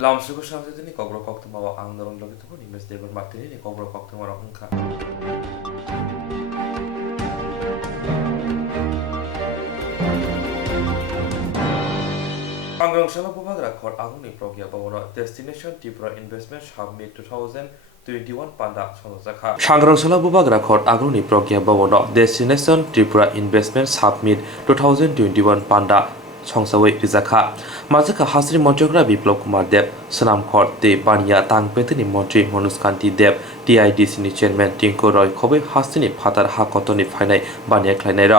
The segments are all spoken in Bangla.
Lamsuko shamse ni kobro kokto mawa angdoron logi tuko ni mes debar matini ni kobro kokto mara hungka. Angrong shala bubagra khor aguni progya bawono Destination Tripura Investment Summit 2021 panda sonojaka. Sangrangsola bubagra khor aguni progya bawono Destination Tripura Investment Summit 2021 panda সংসাওয়ে রিজাখা মাজেকা হাসরি মন্ত্রকরা Biplab Kumar Deb সনাম খর তে বানিয়া তাংপেতনি মন্ত্রী মনোজ কান্তি দেব টিআইডিসি ni চেয়ারম্যান টিঙ্কু রয় খবে হাসিনি ফাতার হাকতনি ফাইনাই বানিয়া খ্লাইনাই র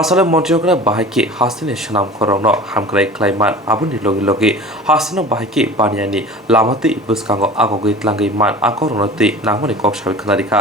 আসলে মন্ত্রকরা বাহাইকে হাসিনি সনাম খরন হামক্রাই খ্লাইমান আবুনি লগে লগে হাসিনো বাহাইকে বানিয়ানি লামাতে বুসকাঙ্গ আগগৈ ত্লাঙ্গৈ মান আকরনতে নামনি ককসাবি খানারিখা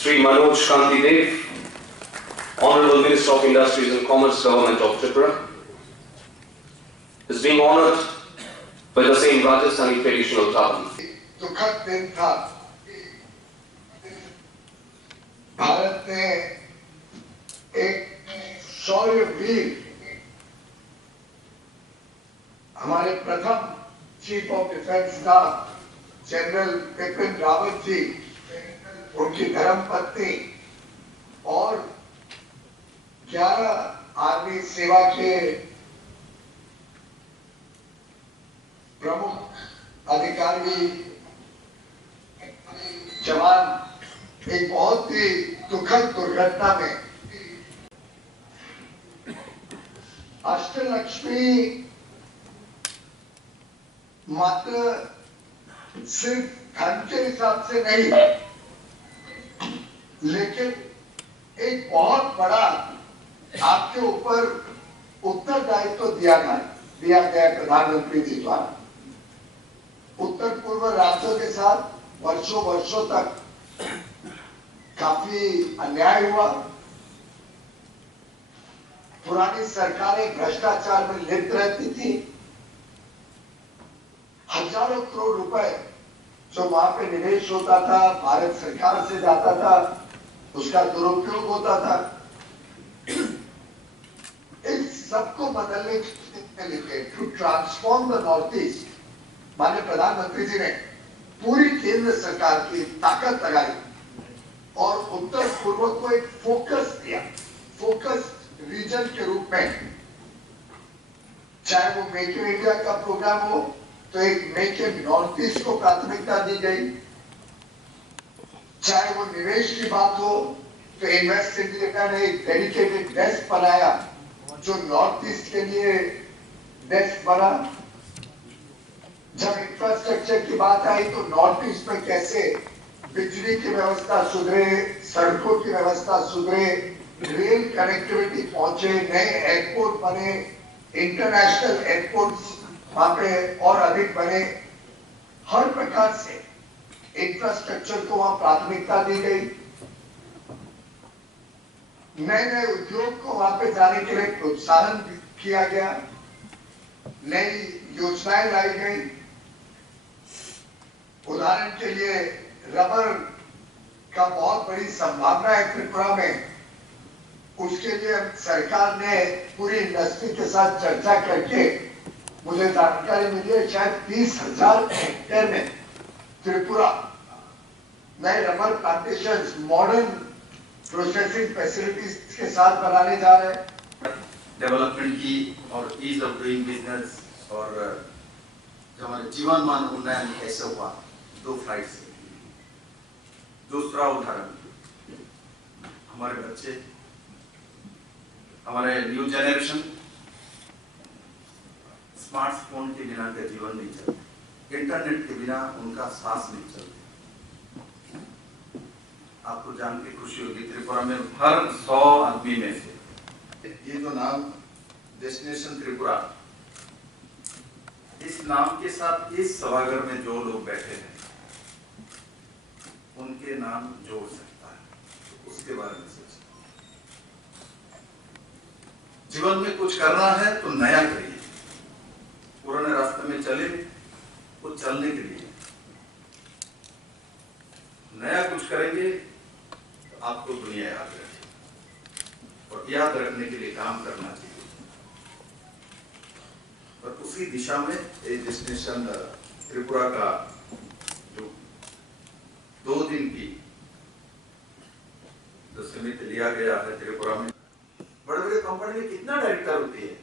Sri Manoj Shanti Dev, Honorable Minister of Industries and Commerce, Government of Tripura, is being honored by the same Rajasthani traditional turban. दुखद दिन था भारत ने एक शौर्यवीर हमारे प्रथम chief of defence staff general Bipin Rawat ji, उनकी धर्मपत्नी और 11 आर्मी सेवा के प्रमुख अधिकारी जवान एक बहुत ही दुखद दुर्घटना में अष्टलक्ष्मी मात्र सिर्फ धन के हिसाब से नहीं, लेकिन एक बहुत बड़ा आपके ऊपर उत्तरदायित्व दिया गया प्रधानमंत्री जी द्वारा। उत्तर पूर्व राज्यों के साथ वर्षों तक काफी अन्याय हुआ। पुरानी सरकारें भ्रष्टाचार में लिप्त रहती थी। हजारों करोड़ रुपए जो वहां पे निवेश होता था, भारत सरकार से जाता था, उसका दुरुपयोग होता था। इस सबको बदलने के लिए to transform the north east माननीय प्रधानमंत्री जी ने पूरी केंद्र सरकार की ताकत लगाई और उत्तर पूर्व को एक फोकस दिया, फोकस रीजन के रूप में। चाहे वो मेक इन इंडिया का प्रोग्राम हो तो एक मेक इन नॉर्थ ईस्ट को प्राथमिकता दी गई, चाहे वो निवेश की बात हो तो इन्वेस्ट इंडिया ने एक डेडिकेटेड डेस्क बनाया जो नॉर्थ ईस्ट के लिए डेस्क बना। जब इंफ्रास्ट्रक्चर की बात आई तो नॉर्थ ईस्ट में कैसे बिजली की व्यवस्था सुधरे, सड़कों की व्यवस्था सुधरे, रेल कनेक्टिविटी पहुंचे, नए एयरपोर्ट बने, इंटरनेशनल एयरपोर्ट्स वहां पे और अधिक बने। हर प्रकार से इंफ्रास्ट्रक्चर को वहां प्राथमिकता दी गई। नए उद्योग को वहां पे जाने के लिए प्रोत्साहन किया गया, नई योजनाएं लाई गई। उदाहरण के लिए रबर का बहुत बड़ी संभावना है त्रिपुरा में, उसके लिए सरकार ने पूरी इंडस्ट्री के साथ चर्चा करके मुझे जानकारी मिली है शायद 30,000 हेक्टेयर में त्रिपुरा नए rubber plantation modern processing facilities के साथ बनाने जा रहे हैं। डेवलपमेंट की और ईज ऑफ डूइंग बिजनेस और जो हमारे जीवन मान उन्नयन कैसे हुआ, 2 फ्लाइट से। दूसरा उदाहरण, हमारे बच्चे, हमारे न्यू जनरेशन स्मार्टफोन के बिना का जीवन नहीं चलते, इंटरनेट के बिना उनका सांस नहीं चलते। आपको जान के खुशी होगी त्रिपुरा में हर 100 आदमी में से ये जो नाम डेस्टिनेशन त्रिपुरा, इस नाम के साथ इस सभागार में जो लोग बैठे हैं उनके नाम जोड़ सकता है, उसके बारे में सोचें। जीवन में कुछ करना है तो नया करिए, पुराने रास्ते में चले वो चलने के लिए, नया कुछ करेंगे तो आपको दुनिया याद रखेगी और याद रखने के लिए काम करना चाहिए। और उसी दिशा में एक डेस्टिनेशन त्रिपुरा का जो 2 दिन की जो समिति लिया गया है त्रिपुरा में, बड़े बड़े कंपनी में कितना डायरेक्टर होती है,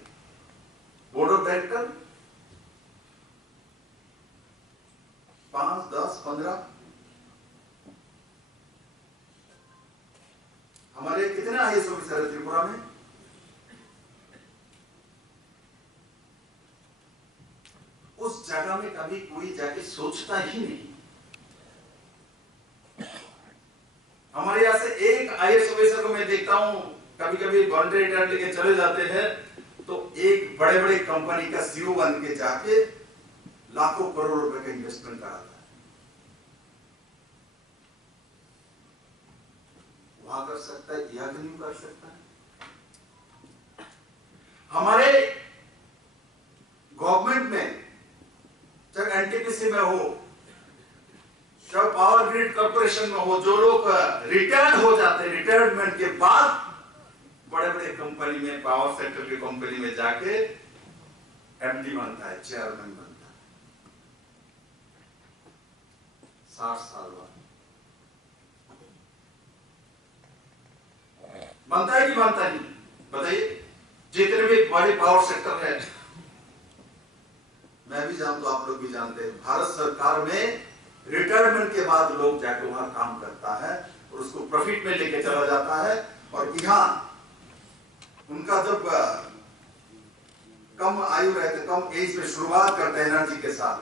बोर्ड ऑफ डायरेक्टर 5, 10, 15, हमारे कितने आईएएस ऑफिसर है त्रिपुरा में? उस जगह में कभी कोई जाके सोचता ही नहीं। हमारे यहां से एक आईएएस ऑफिसर को मैं देखता हूं, कभी कभी वॉलंटरी रिटायर्ड लेके चले जाते हैं तो एक बड़े बड़े कंपनी का सीईओ बन के जाके लाखों करोड़ रुपए का इन्वेस्टमेंट कराता है। वहां कर सकता है, यहां क्यों कर सकता है? हमारे गवर्नमेंट में चाहे एनटीपीसी में हो, चाहे पावर ग्रिड कॉर्पोरेशन में हो, जो लोग रिटायर्ड हो जाते हैं, रिटायरमेंट के बाद बड़े बड़े कंपनी में, पावर सेक्टर की कंपनी में जाके एमडी बनता है, चेयरमैन बनता है 60 साल बाद। बनता है कि बनता नहीं? बताइए। जितने भी बड़े पावर सेक्टर है, मैं भी जानता हूं, आप लोग भी जानते हैं, भारत सरकार में रिटायरमेंट के बाद लोग जाके वहां काम करता है और उसको प्रॉफिट में लेके चला जाता है। और यहां उनका जब कम आयु रहते, कम एज में शुरुआत करते हैं एनर्जी के साथ,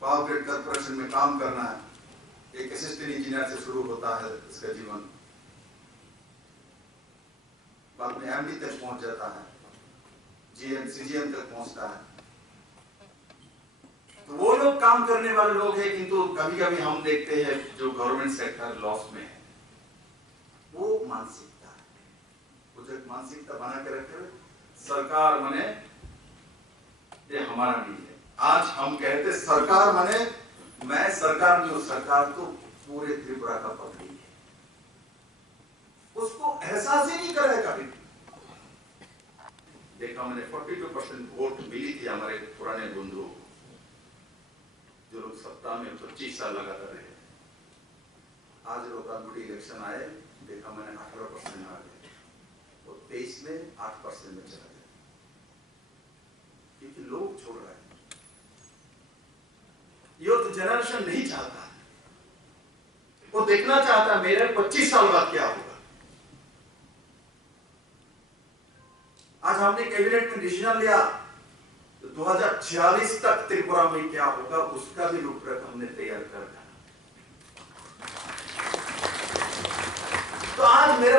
पावर ग्रिड कॉर्पोरेशन में काम करना है, एक असिस्टेंट इंजीनियर से शुरू होता है इसका जीवन, बाद में एमडी तक पहुंच जाता है, जीएम सीजीएम तक पहुंचता है। तो वो लोग काम करने वाले लोग हैं, किंतु कभी कभी हम देखते हैं जो गवर्नमेंट सेक्टर लॉस में है, वो मानसिकता है, वो जो मानसिकता बना के रखे हुए सरकार माने ये हमारा नहीं है। आज हम कहते सरकार माने मैं सरकार नहीं हूं, सरकार तो पूरे त्रिपुरा का पब्लिक है, उसको एहसास ही नहीं करेगा। कभी देखा मैंने 42% वोट मिली थी हमारे पुराने बंधुओं को, जो लोग सत्ता में 25 साल लगातार रहे। आज लोकसभा इलेक्शन आए, देखा मैंने 18% आ गए और 23 में 8% में चला गया, क्योंकि लोग छोड़ रहे हैं। यूथ जनरेशन नहीं चाहता है, वो देखना चाहता है मेरे 25 साल बाद क्या होगा। आज हमने कैबिनेट में डिसीजन लिया 2046 तक त्रिपुरा में क्या होगा, उसका भी रूपरेखा हमने तैयार कर दिया। तो आज मेरा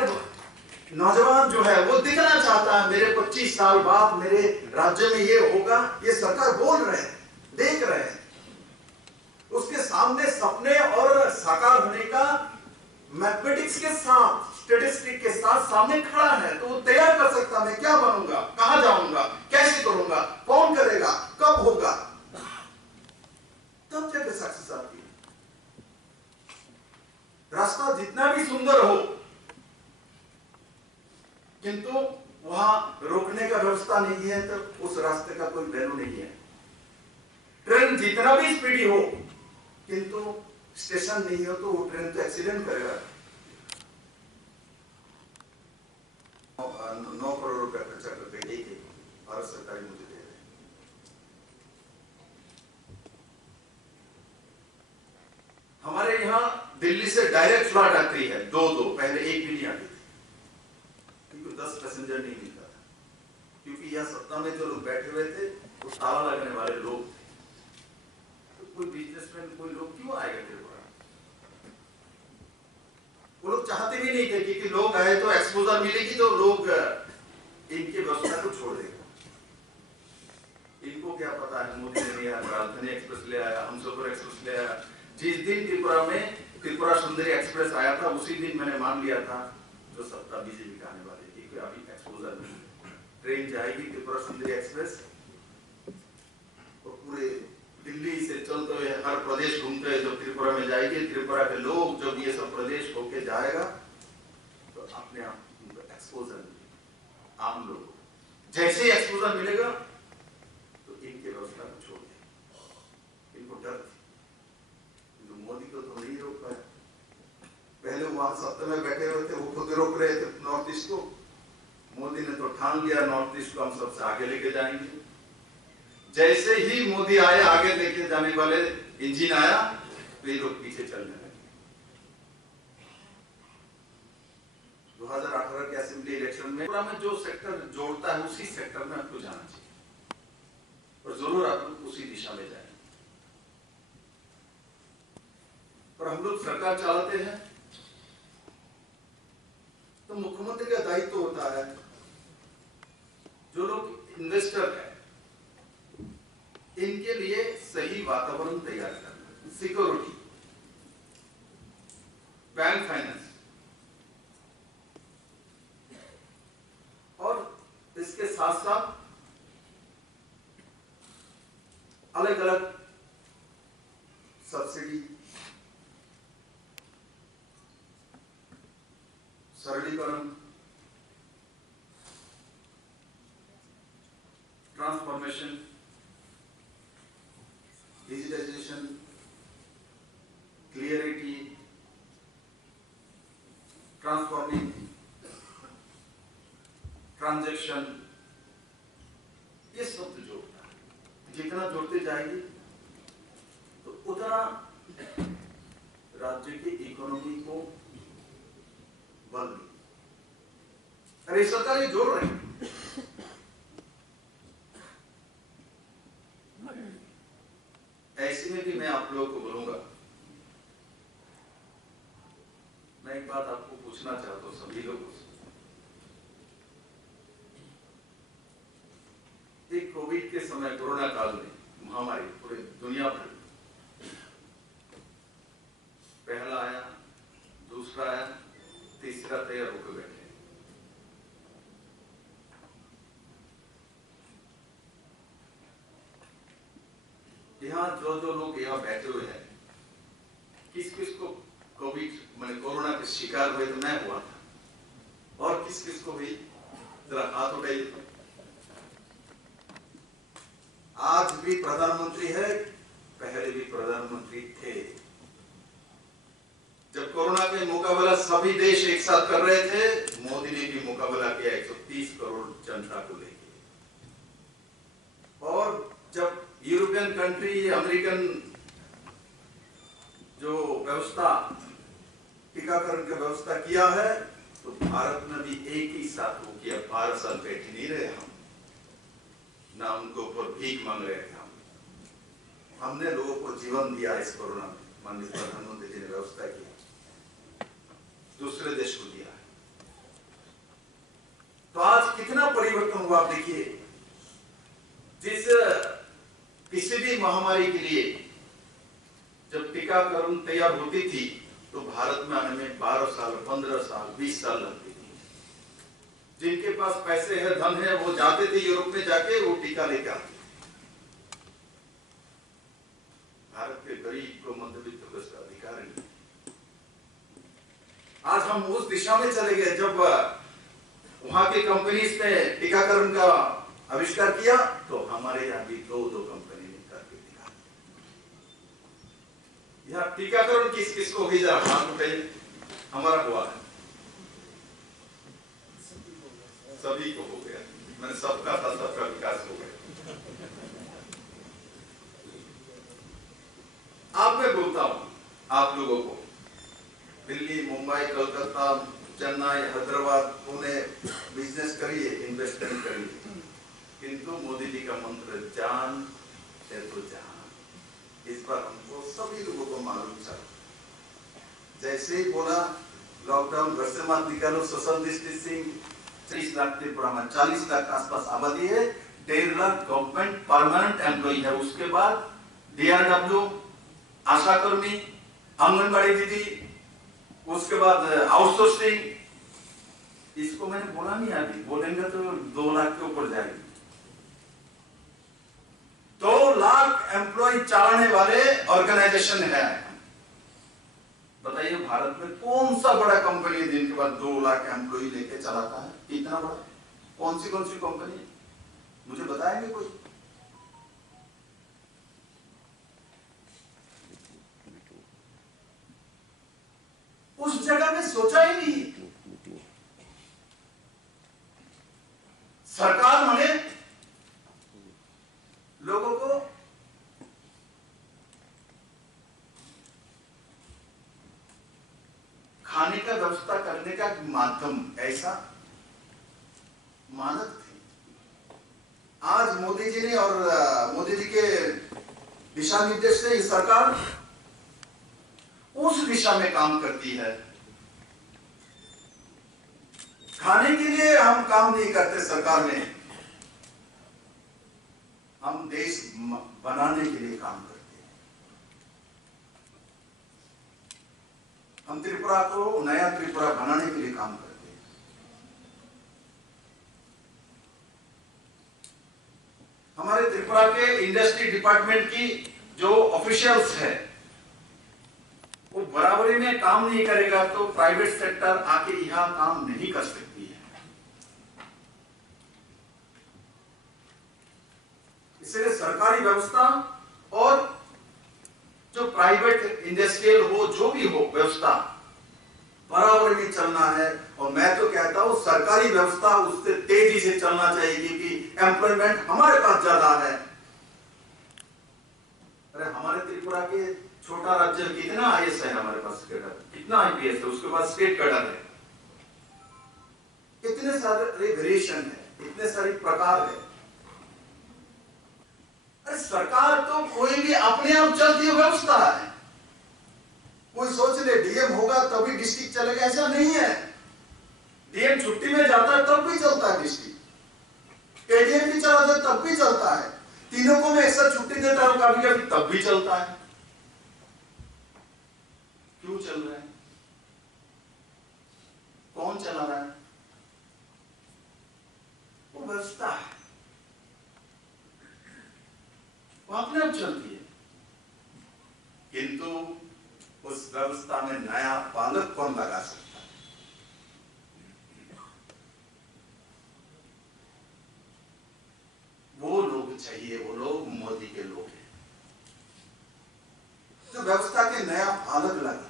नौजवान जो है वो दिखना चाहता है मेरे 25 साल बाद मेरे राज्य में ये होगा, ये सरकार बोल रहे हैं, देख रहे हैं, उसके सामने सपने और साकार होने का मैथमेटिक्स के साथ, स्टैटिस्टिक के साथ सामने खड़ा है, तो वो तैयार कर सकता, मैं क्या बनूंगा, कहां जाऊंगा, कैसे करूंगा, कौन करेगा, कब होगा, तब जाके सक्सेस आती है। रास्ता जितना भी सुंदर हो, किंतु वहां रोकने का व्यवस्था नहीं है तो उस रास्ते का कोई वैल्यू नहीं है। ट्रेन जितना भी स्पीडी हो, किंतु स्टेशन नहीं हो तो वो ट्रेन तो एक्सीडेंट करेगा। 9 करोड़ रुपए खर्चा करके एक भारत सरकार मुझे दे रहे। हमारे यहाँ दिल्ली से डायरेक्ट फ्लाइट आती है 2-2, पहले एक भी नहीं आती थी, क्योंकि 10 पैसेंजर नहीं मिलता था, क्योंकि यहाँ सत्ता में जो लोग बैठे हुए थे वो ताला लगने वाले लोग थे। तो कोई बिजनेसमैन, कोई लोग क्यों आएगा त्रिपुरा? वो लोग चाहते भी नहीं थे, क्योंकि लोग आए तो एक्सपोजर मिलेगी तो लोग इनके व्यवस्था को छोड़ देगा। इनको क्या पता है, मोदी ने लिया, राजधानी एक्सप्रेस ले आया, हमसफर एक्सप्रेस ले आया। जिस दिन त्रिपुरा में त्रिपुरा सुंदरी एक्सप्रेस आया था, उसी दिन मैंने मान लिया था जो सत्ता बीजेपी का आने वाली, क्योंकि अभी एक्सपोजर नहीं है। ट्रेन जाएगी त्रिपुरा सुंदरी एक्सप्रेस, और पूरे दिल्ली से चलते हुए हर प्रदेश घूमते हुए जब त्रिपुरा में जाएगी, त्रिपुरा के लोग जब ये सब प्रदेश होके जाएगा तो अपने आप उनको एक्सपोजर, आम लोग जैसे ही एक्सपोजर मिलेगा तो इनके व्यवस्था को छोड़ दें। इनको डर थी, मोदी को तो नहीं रोक पाया। पहले वहां सत्ता में बैठे हुए थे, वो खुद रोक रहे थे नॉर्थ ईस्ट को। मोदी ने तो ठान लिया नॉर्थ ईस्ट को हम सबसे आगे लेके जाएंगे। जैसे ही मोदी आए, आगे लेके जाने वाले इंजन आया तो ये लोग पीछे चलने लगे। 2018 के असेंबली इलेक्शन में जो सेक्टर जोड़ता है उसी सेक्टर में आपको जाना चाहिए, और जरूर आप लोग उसी दिशा में जाएंगे। और हम लोग सरकार चलाते हैं तो मुख्यमंत्री का दायित्व होता है जो लोग इन्वेस्टर हैं इनके लिए सही वातावरण तैयार करना, सिक्योरिटी, बैंक फाइनेंस, और इसके साथ साथ अलग अलग सब्सिडी, सरलीकरण, transformation, digitisation, clarity, transforming, transaction, ये सब तो जोड़ता है। जितना जोड़ते जाएंगे तो उतना राज्य की इकोनॉमी को बल मिले। अरे सरकार ये जोड़ रही है। ऐसे में भी मैं आप लोगों को बोलूंगा, मैं एक बात आपको पूछना चाहता हूं सभी लोगों से। एक कोविड के समय, कोरोना काल में, महामारी पूरे दुनिया भर, पहला आया, दूसरा आया, तीसरा तैयार होकर बैठे। यहाँ जो लोग यहाँ बैठे हुए हैं, किस किस को कोविड मैंने कोरोना के शिकार हुए? तो मैं हुआ था। और किस किस को हुई? जरा हाथ उठाइए। आज भी प्रधानमंत्री है, पहले भी प्रधानमंत्री थे। जब कोरोना के मुकाबला सभी देश एक साथ कर रहे थे, मोदी ने भी मुकाबला किया 130 करोड़ जनता को लेकर। और जब यूरोपियन कंट्री, अमेरिकन जो व्यवस्था, टीकाकरण की व्यवस्था किया है, तो भारत में भी एक ही साथ वो किया। 12 साल बैठे नहीं रहे हम, ना उनको ऊपर भीख मांग रहे थे हम। हमने लोगों को जीवन दिया इस कोरोना में। माननीय प्रधानमंत्री जी ने व्यवस्था की, दूसरे देश को दिया है। तो आज कितना परिवर्तन हुआ आप देखिए। जिस किसी भी महामारी के लिए जब टीकाकरण तैयार होती थी तो भारत में आने में 12 साल, 15 साल, 20 साल लगती थी। जिनके पास पैसे है, धन है, वो जाते थे यूरोप में, जाके वो टीका लेके आते थे। भारत के गरीब को, मध्यवित्त को इसका अधिकार नहीं। आज हम उस दिशा में चले गए। जब वहां की कंपनीज ने टीकाकरण का आविष्कार किया तो हमारे यहाँ भी दो कंपनी ने करके दिखा। यहाँ टीकाकरण किस किस को भी, जरा हाथ उठाइए। हमारा हुआ है, सभी को हो गया। मैंने सबका था, सबका विकास हो गया। अब मैं बोलता हूं आप लोगों को, दिल्ली, मुंबई, कोलकाता, चेन्नई, हैदराबाद, पुणे, बिजनेस करिए, इन्वेस्टमेंट करिए, किंतु मोदी जी का मंत्र जान है तो जहान। इस बार हमको सभी लोगों को मालूम चला। जैसे ही बोला लॉकडाउन, घर से मत निकालो, सोशल डिस्टेंसिंग, 30 लाख त्रिपुरा में 40 लाख के आसपास आबादी है, 1.5 लाख गवर्नमेंट परमानेंट एम्प्लॉई है। उसके बाद DRW, आशा कर्मी, आंगनबाड़ी दीदी, उसके बाद आउटसोर्सिंग, इसको मैंने बोला नहीं, अभी बोलेंगे तो 2 लाख के ऊपर जाएगी। 2 लाख एम्प्लॉय चलाने वाले ऑर्गेनाइजेशन है। बताइए भारत में कौन सा बड़ा कंपनी है जिनके पास 2 लाख एम्प्लॉय लेके चलाता है? इतना बड़ा कौन सी कंपनी है? मुझे बताएंगे कोई? उस जगह में सोचा ही नहीं। सरकार माने लोगों को खाने का व्यवस्था करने का माध्यम ऐसा मानक थे। आज मोदी जी ने और मोदी जी के दिशा निर्देश से ये सरकार उस दिशा में काम करती है। खाने के लिए हम काम नहीं करते सरकार में, हम देश बनाने के लिए काम करते हैं। हम त्रिपुरा को नया त्रिपुरा बनाने के लिए काम करते हैं। हमारे त्रिपुरा के इंडस्ट्री डिपार्टमेंट की जो ऑफिशियल्स है वो बराबरी में काम नहीं करेगा तो प्राइवेट सेक्टर आके यहां काम नहीं कर सकती है। इसलिए सरकारी व्यवस्था और जो प्राइवेट इंडस्ट्रियल हो, जो भी हो व्यवस्था, बराबर में चलना है। और मैं तो कहता हूं सरकारी व्यवस्था उससे तेजी से चलना चाहिए क्योंकि एम्प्लॉयमेंट हमारे पास ज्यादा है। अरे हमारे त्रिपुरा के छोटा राज्य कितना आईएएस है हमारे पास, कितना आईपीएस है, उसके पास स्टेट कैडर है, इतने सारे वेरिएशन है, इतने सारे प्रकार है। अरे सरकार तो कोई भी अपने आप चलती है व्यवस्था है। कोई सोच ले डीएम होगा तभी डिस्ट्रिक्ट चलेगा, ऐसा नहीं है। डीएम छुट्टी में जाता है तब भी चलता है डिस्ट्रिक्ट, एडीएम भी चलाता है तब भी चलता है, तीनों को मैं एक साथ छुट्टी देता हूं कभी कभी तब भी चलता है। क्यों चल रहा है? कौन चला रहा है? वो व्यवस्था है, वो अपने आप चलती है। किंतु उस व्यवस्था में नया पालक कौन लगा सकता है? वो लोग चाहिए, वो लोग मोदी के लोग हैं जो व्यवस्था के नया पालक लगा।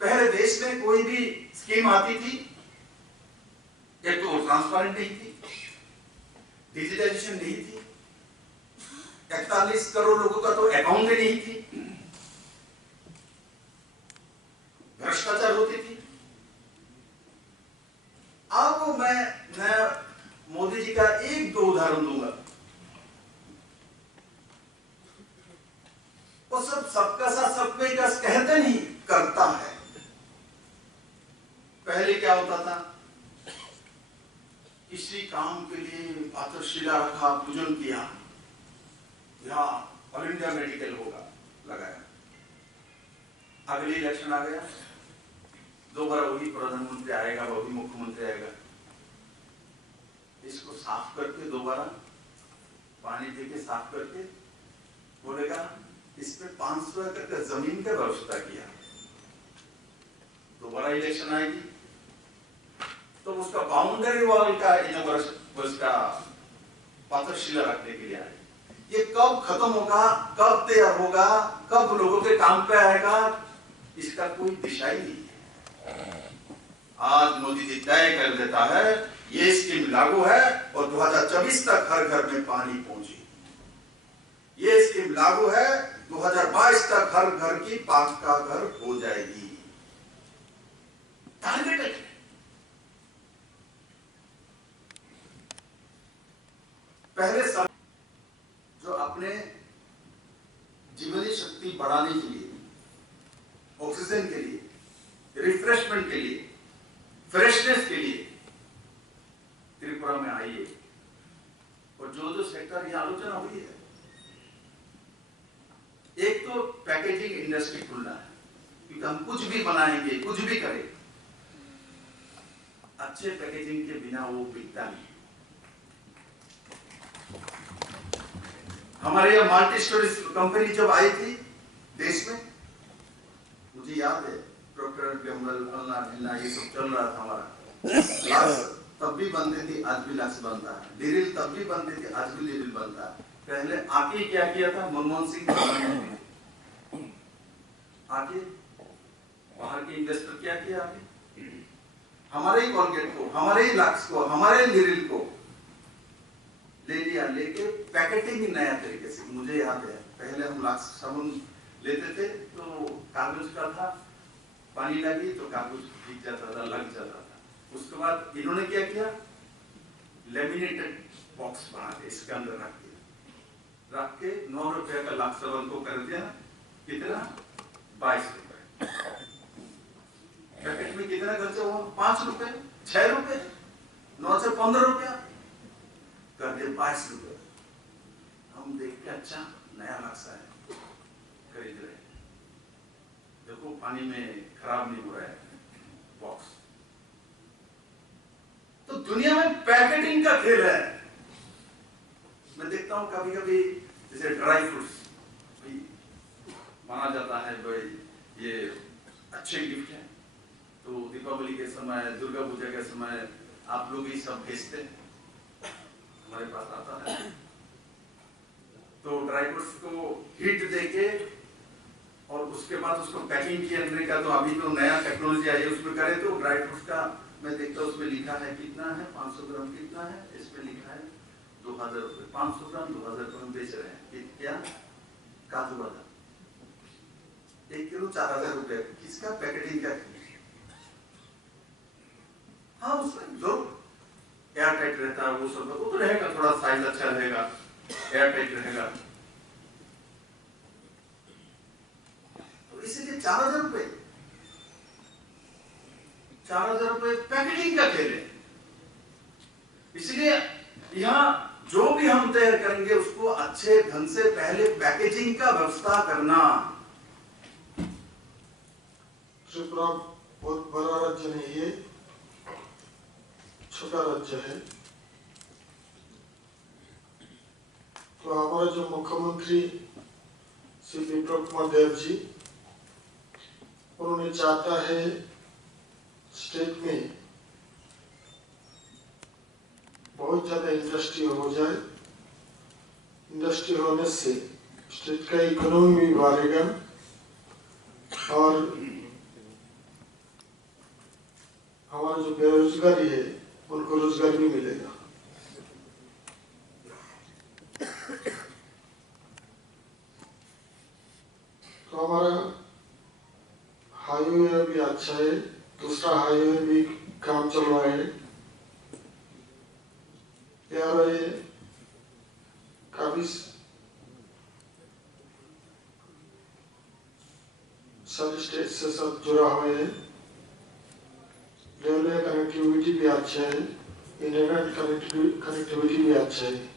पहले देश में कोई भी स्कीम आती थी एक तो ट्रांसपेरेंट नहीं थी, डिजिटाइजेशन नहीं थी, 41 करोड़ लोगों का तो अकाउंट ही नहीं थी, भ्रष्टाचार होती थी। अब मैं मोदी जी का 1-2 उदाहरण दूंगा। वो सब सबका साथ सबका विकास कहते नहीं, करता है। पहले क्या होता था? किसी काम के लिए आधारशिला रखा, पूजन किया, यहां ऑल इंडिया मेडिकल होगा, लगाया। अगली इलेक्शन आ गया, दोबारा वही प्रधानमंत्री आएगा, वही मुख्यमंत्री आएगा। इसको साफ करके दोबारा पानी देके साफ करके बोलेगा इस पे 500 एकड़ का जमीन का व्यवस्था किया। दोबारा इलेक्शन आएगी तो उसका बाउंड्री वॉल का इनोग्रेशन, उसका पात्रशिला रखने के लिए आएगी। ये कब खत्म होगा, कब तैयार होगा, कब लोगों के काम पे आएगा, इसका कोई दिशा ही नहीं है। आज मोदी जी तय कर देता है ये स्कीम लागू है और 2024 तक हर घर में पानी पहुंचे। ये स्कीम लागू है, 2022 तक हर घर की पक्का घर हो जाएगी। टारगेट है। पहले सब जो अपने जीवनी शक्ति बढ़ाने के लिए, ऑक्सीजन के लिए, रिफ्रेशमेंट के लिए, फ्रेशनेस के लिए त्रिपुरा में आइए। और जो सेक्टर की आलोचना हुई है, एक तो पैकेजिंग इंडस्ट्री खुलना है क्योंकि हम कुछ भी बनाएंगे, कुछ भी करें, अच्छे पैकेजिंग के बिना वो बिकता नहीं। हमारे यहाँ मल्टी स्टोरेज कंपनी जब आई थी देश में, मुझे याद है प्रोक्टर गैम्बल फलना ढिलना ये सब चल रहा था हमारा। लाक्स तब भी बनती थी, आज भी लाक्स बनता है। लिरिल तब भी बनती थी, आज भी लिरिल बनता है। पहले आके क्या किया था मनमोहन सिंह, आके बाहर के इन्वेस्टर क्या किया, आके हमारे ही कॉलगेट को, हमारे ही लाक्स को, हमारे लिरिल को ले लिया, लेके पैकेटिंग ही नया तरीके से। मुझे याद है पहले हम लाक्स साबुन लेते थे तो कागज का था, पानी लगी तो कागज भीग जाता था, लग जाता था। उसके बाद इन्होंने क्या किया, लेमिनेटेड बॉक्स बना के इसके अंदर रख के 9 रुपए का लाक्स साबुन को कर दिया, कितना 22 रुपए। पैकेट में कितना खर्चा हुआ, 5 रुपए, 6 रुपए, 9 से 15 रुपया कर दिया 22 रुपए। हम देख के अच्छा नया लाक्स है, खरीद रहे, देखो पानी में खराब नहीं हो रहा है बॉक्स। तो दुनिया में पैकेटिंग का खेल है। मैं देखता हूं कभी कभी जैसे ड्राई फ्रूट्स माना जाता है भाई ये अच्छे गिफ्ट हैं, तो दीपावली के समय, दुर्गा पूजा के समय आप लोग ही सब भेजते हमारे पास आता है। तो ड्राई फ्रूट्स को हीट देके और उसके बाद उसको पैकिंग करने का, तो अभी तो नया टेक्नोलॉजी आई है उसमें करे तो ड्राई फ्रूट्स का मैं देखता हूँ उसमें लिखा है कितना है, 500 ग्राम कितना है, इसमें लिखा है 2000 रुपए, 500 ग्राम 2000 रुपए में बेच रहे हैं। क्या काजू बादाम 1 किलो 4000 रुपए, किसका पैकेटिंग का? हाँ उसमें जो एयर टाइट रहता है वो सब वो तो रहेगा, थोड़ा साइज अच्छा रहेगा, एयर टाइट रहेगा, तो इसीलिए 4000 रुपए, 4000 रुपए पैकेजिंग का खेल है। इसलिए यहाँ जो भी हम तैयार करेंगे उसको अच्छे ढंग से पहले पैकेजिंग का व्यवस्था करना। त्रिपुरा बहुत बड़ा राज्य नहीं है, छोटा राज्य है। तो हमारा जो मुख्यमंत्री श्री विप्लव कुमार देव जी, उन्होंने चाहता है स्टेट में बहुत ज्यादा इंडस्ट्री हो जाए। इंडस्ट्री होने से स्टेट का इकोनॉमी भी बढ़ेगा और हमारा जो बेरोजगारी है उनको रोजगार भी मिलेगा। तो हमारा हाईवे भी अच्छा है, दूसरा हाईवे भी काम चल रहा है। यार ये काफी सारे स्टेट से सब जुड़ा हुआ है। रेलवे कनेक्टिविटी भी अच्छा है, इंटरनेट कनेक्टिविटी भी अच्छा है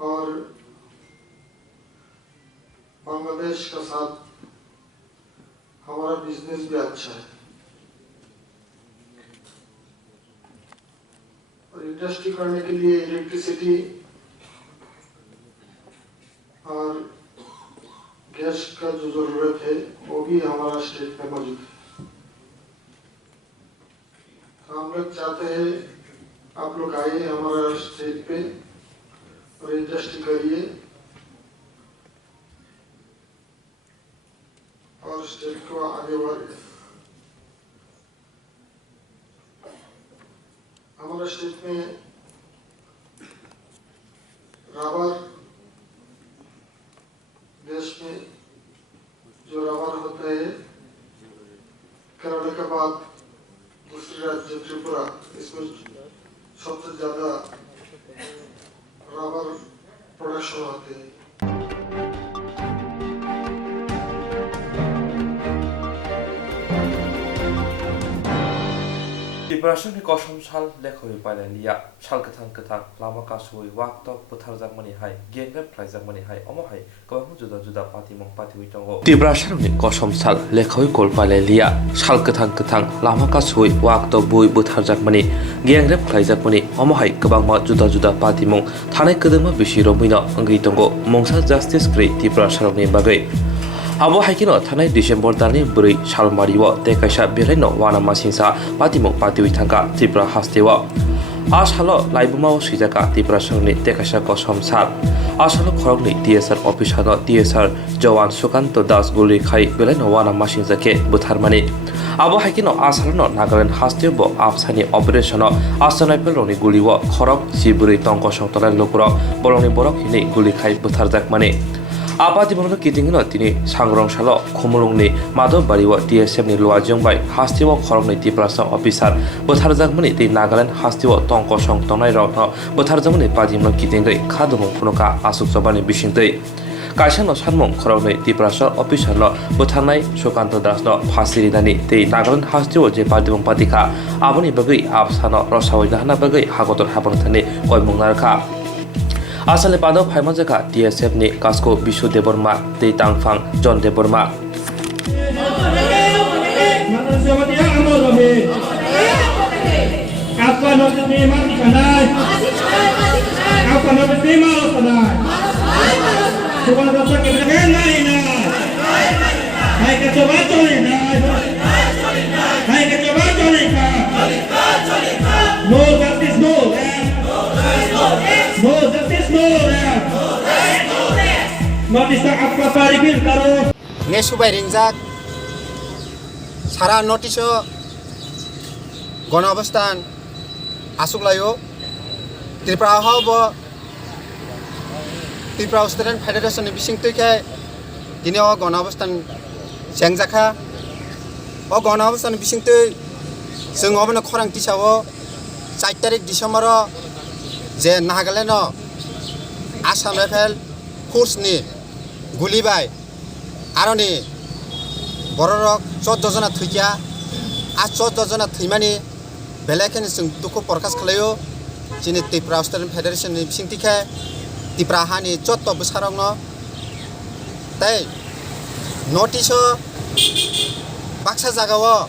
और बांग्लादेश का साथ हमारा बिजनेस भी अच्छा है और इंडस्ट्री करने के लिए इलेक्ट्रिसिटी और गैस का जो जरूरत है वो भी हमारा स्टेट में मौजूद है। तो हम लोग चाहते हैं आप लोग आइए हमारा स्टेट पे और इंडस्ट्री करिए और स्टेट को आगे बढ़े। हमारे स्टेट में रबर, देश में जो रबर होता है केरल के बाद दूसरे राज्य त्रिपुरा, इसमें सबसे ज्यादा रबर प्रोडक्शन होते हैं। Tripura Tiprasang kosom sal lekhoi pailalia sal kathang lama kasui wakto puthar jangmani hai gengrep khlai jangmani hai omo hai kabang juda juda pati witongo Tiprasang kosom sal lekhoi kol pailalia sal kathang lama kasui wakto bui puthar jangmani gengrep khlai jangmani omo hai kabang juda pati mong thanai kedema bisiro muino angri tongo mongsa justice kri Tiprasang ni bagai Abo haikino thanai December dani buri salmariwo te kaisa biraino wana masingsa patimong patiwi thangka Tripura hastewa ashalo laibumao sijaka Tripura sangni te kaisa kosom sal ashalo khorokni TSR officer no TSR Jawan Sukanto Das guli khai biraino wana masingzake butharmani abo haikino ashalo Nagaland hastewo afsani operation no asanai peloni guliwo khorok siburi tongko songtolai lokuro bolongni borok hini guli khai butharjakmani Apati mono kitingino tini sangrong salo khomolongni madobariwa TSM ni luajong bai hastiwa khorongni Tiprasang officer botharjakmani ti Nagaland hastiwa tongko song tongnai rokno botharjakmani pajimno kitingai khadumong phunoka asuk sobani bisingtei kaisano sanmong khorongni Tiprasang officer no botharnai Sukanto Das no phasiri dani ti Nagaland hastiwa je pajimong patika aboni bagai apsano rosawai dahna bagai hagotor habon thani koimong narka Asale pado phaima jaka TSF ni Kasko Bishu Deborma Tei Tangfang John Deborma Nge subai ringjak sara notice gona obostan asuklayo Tripura habo Tripura Student Federation ni bising tuike dini o gona obostan sengjaka o gona obostan bising tu जों obno khorang tisawo 4 tarik December je Nagaland no Assam Rifle Force ni gulibai aroni bororok 14 jona thukia a 14 jona thuimani belakeni जों duku podcast khlayo jini Tripura Student Federation ni bisingtike Tripura hani jotto bwsarokno tai notice baksa jagao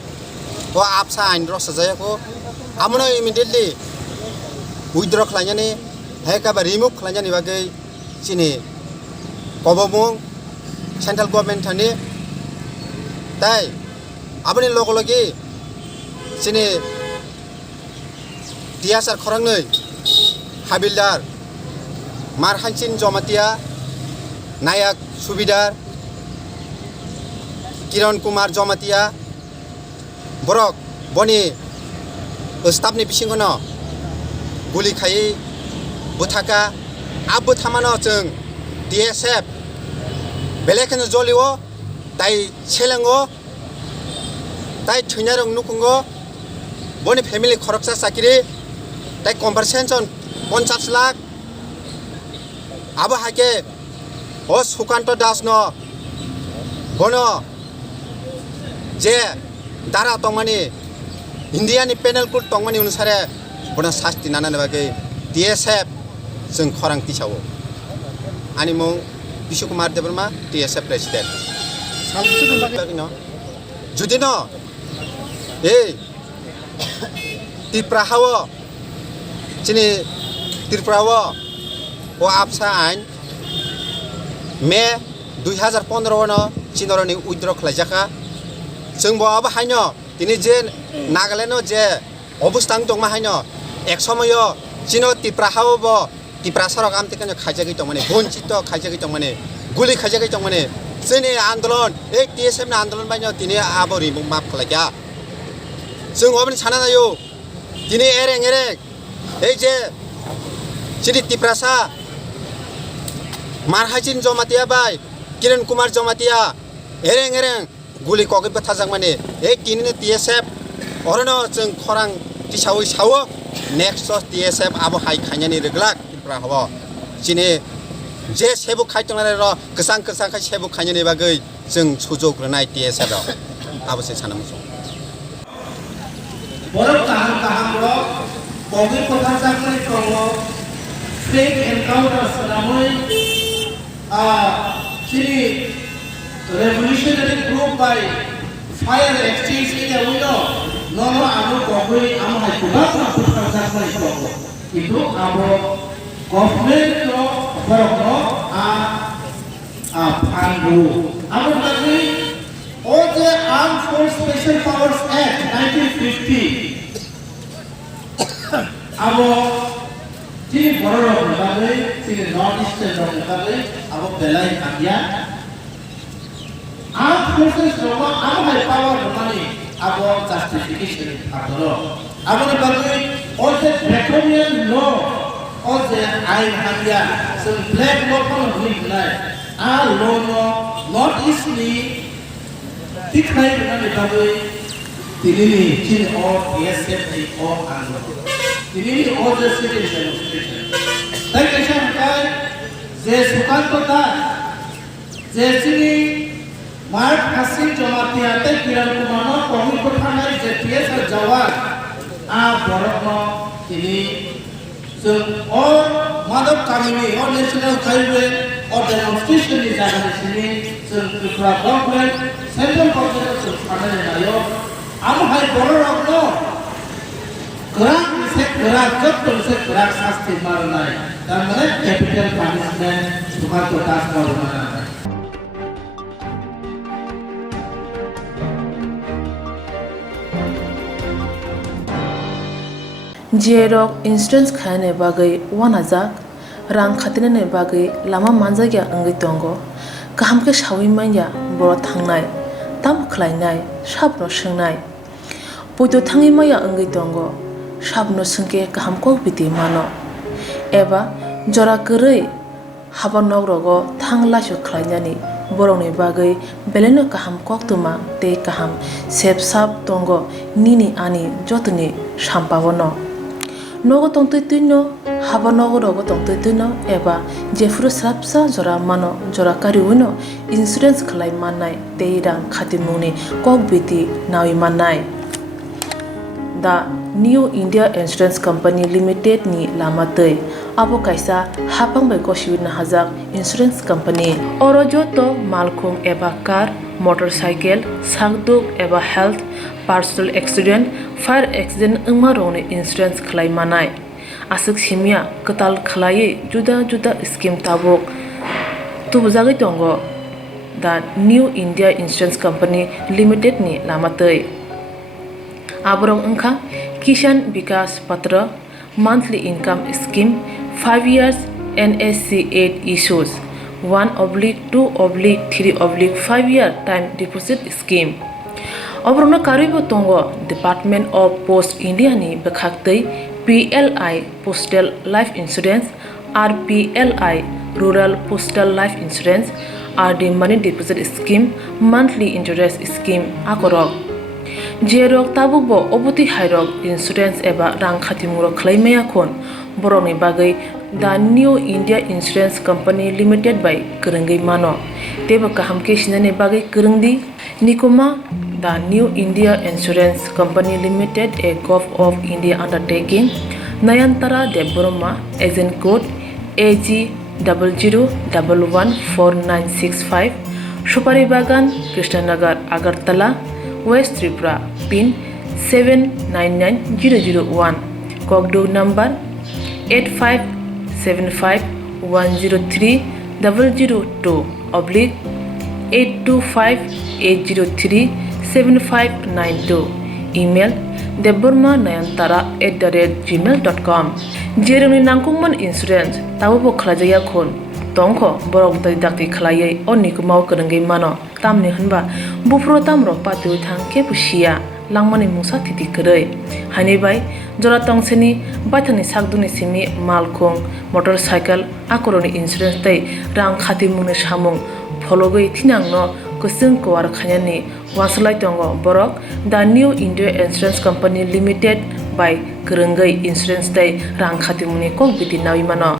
o apsa ain rosa jayako amono immediately withdraw khlainani haikaba remove khlainani bagai jini Kobomong Central Government thani tai aboni logologi sini TSR khorangnoi Habildar Marhanchin Jomatia Nayak Subidar Kiran Kumar Jomatia Borok boni staff ni bisingono guli khai buthaka abu thamano जों DSF belekhen joliwo tai chelengo tai thunarong nukungo boni family khoroksa sakiri tai compensation 50 lakh abo hake o Sukanto Das no bono je dara tongmani India ni penal court tongmani unusare bono sasti nanane bagai DSF जों khorang tisawo ani mong Bishu Kumar Deborma TSF president judi no Tripura hawo chini Tripura wo o apsa ain May 2015 no chinoroni withdraw khlaijaka जों bo aba haino tini je Nagaland no je obustang dongma haino ek somoyo chino Tripura hawo bo Tripura sarok amtekano khajagi tongmane bonchito khajagi tongmane guli khajagi tongmane jeni andolon ek TSM na andolon baino tini abori map khlaiya जों obni sananayo tini ereng ei je chini Tripura sa Marhanchin Jomatia bai Kiran Kumar Jomatia ereng guli kogi bathajangmane ek tini TSF orono जों khorang tisawi sawo next TSF abo hai khainani reglak Tripura jini je sebu khaitongnare ro kesang khai sebu khainani bagai जों sujogrnai TSF ro abo se sanamso borok abo kogi kota sakmani tongo fake encounters namoi chini revolutionary group by fire exchange area window nono abo kogi amo hai kubak kota sakmani tongo itu abo government to borokno pandu abo lagi all the Armed Forces Special Powers Act 1950 abo chini borok bagai chini north eastern rok bagai abo belai kagia Armed Forces rok abo hai power mani abo justification adoro abo bagai all the draconian law all the ain kagia so black law pun beli belai law no north east ni दिखाई बनाने बाबू दिल्ली चीन और बीएसएफ की और आंदोलन दिल्ली और द सिटी डेमोन्स्ट्रेशन तक कैसा होता है जे सुकान तो था जे चीनी मार्क हसीन जमाती आते किरण कुमार कौमी को थाना जे पीएस और जवान बरकनो दिल्ली और माधव कामिनी और नेशनल हाईवे और डेमोन्स्ट्रेशन की जागरण सिनी त्रिपुरा गवर्नमेंट सेंट्रल गवर्नमेंट खाना नायो आम हाई बोरो रखनो ग्राम से ग्राम जब से ग्राम शास्त्री मारना है तब कैपिटल पनिशमेंट तुम्हारे को टास्क मारना है जेरok insurance खाने बागै वानाजाक रां खातिने बागै Lama मानजागिया अंगै tongo kaham ke shawi manya boro thangnai tam khlainai sabno swngnai poito thangi maya angai tongo sabno sungke kaham ko biti mano eba jora korei habanok rogo thangla su khlainani boroni bagai beleno kaham koktuma te kaham sep sap tongo nini ani jotuni sampawono nogo tongtui tuino habanogo rogo tongtui tuino eba jefru srapsa jora mano jora kariuno insurance khlai manai teirang khatimuni kokbiti nawi manai the New India Insurance Company Limited ni lamatei abo kaisa hapang bai koshiwina hajak insurance company oro joto malkhung eba car motorcycle sangduk eba health personal accident fire accident ungmarone insurance khlai manai asuk simia katal khlai juda juda scheme tabok tubujagai tongo the New India Insurance Company Limited ni lamatei aborong ungkha Kisan Vikas Patra monthly income scheme 5 years NSC 8 issues 1/2/3/5 year time deposit scheme Obrona karibo tongo Department of Post India ni bekhaktei PLI Postal Life Insurance RPLI Rural Postal Life Insurance RD Money Deposit Scheme Monthly Interest Scheme akorok Jerok tabubo obuti hairok insurance eba rang khatimuro khlaimaya khon boroni bagai the New India Insurance Company Limited by Kurungai mano teba kaham ke sinane bagai kurungdi nikoma the New India Insurance Company Limited a Gov of India undertaking Nayantara Deborma agent code AG 00114965 Shupari Bagan Krishnanagar Agartala West Tripura pin 799001 Kogdo number 85751002/8258037592 email debormanayantara@gmail.com jeroni nangkungman insurance tabubo khlajaya khon tongkho borok dai dakti khlaiye onikumau kurungai mano tamni hanba bufro tamro patu thang ke pusia langmani musa thiti korei hani bai jora tongseni baithani sakduni simi malkhung motorcycle akoroni insurance tai rang khati mune samung phologoi thinangno kusung kwar khanyani waslai tongo borok the New India Insurance Company Limited by Kurungai insurance tai rang khati mune kok biti nawi mano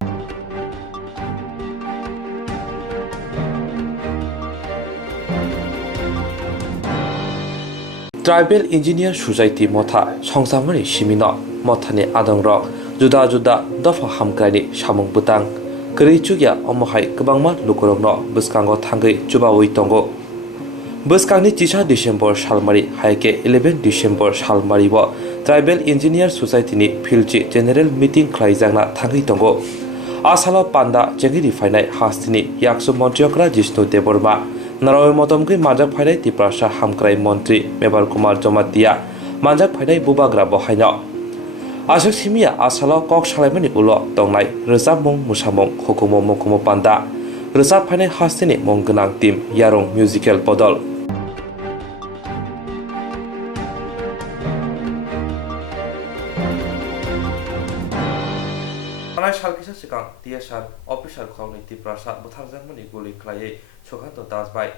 Tribal Engineer Society motha songsamani simino motani adong rok juda juda dofa hamkrani samung butang kri chugya omohai kwbangma lukurokno bwskango thangai chubawi tongo bwskangni 3 December salmari haike 11 December salmari bo Tribal Engineer Society ni Philchi General Meeting khlaijakna thangai tongo asalo panda jengiri fainai hastini yaksu montriokra Jishnu Deborma Naroy motomgui manjak phainai Tiprasa hamkrai montri Mebar Kumar Jomatia manjak phainai bubagra bohaino Asuk simia asalo kok salaimani ulo tongnai rezabmung musamung hukumo mukumo panda rezab phainai hastini monggunang team yarong musical podol Panai salkisa sikang TSR official khawni Tiprasa butharjakmani guli khlaiye Sukanto Dasbai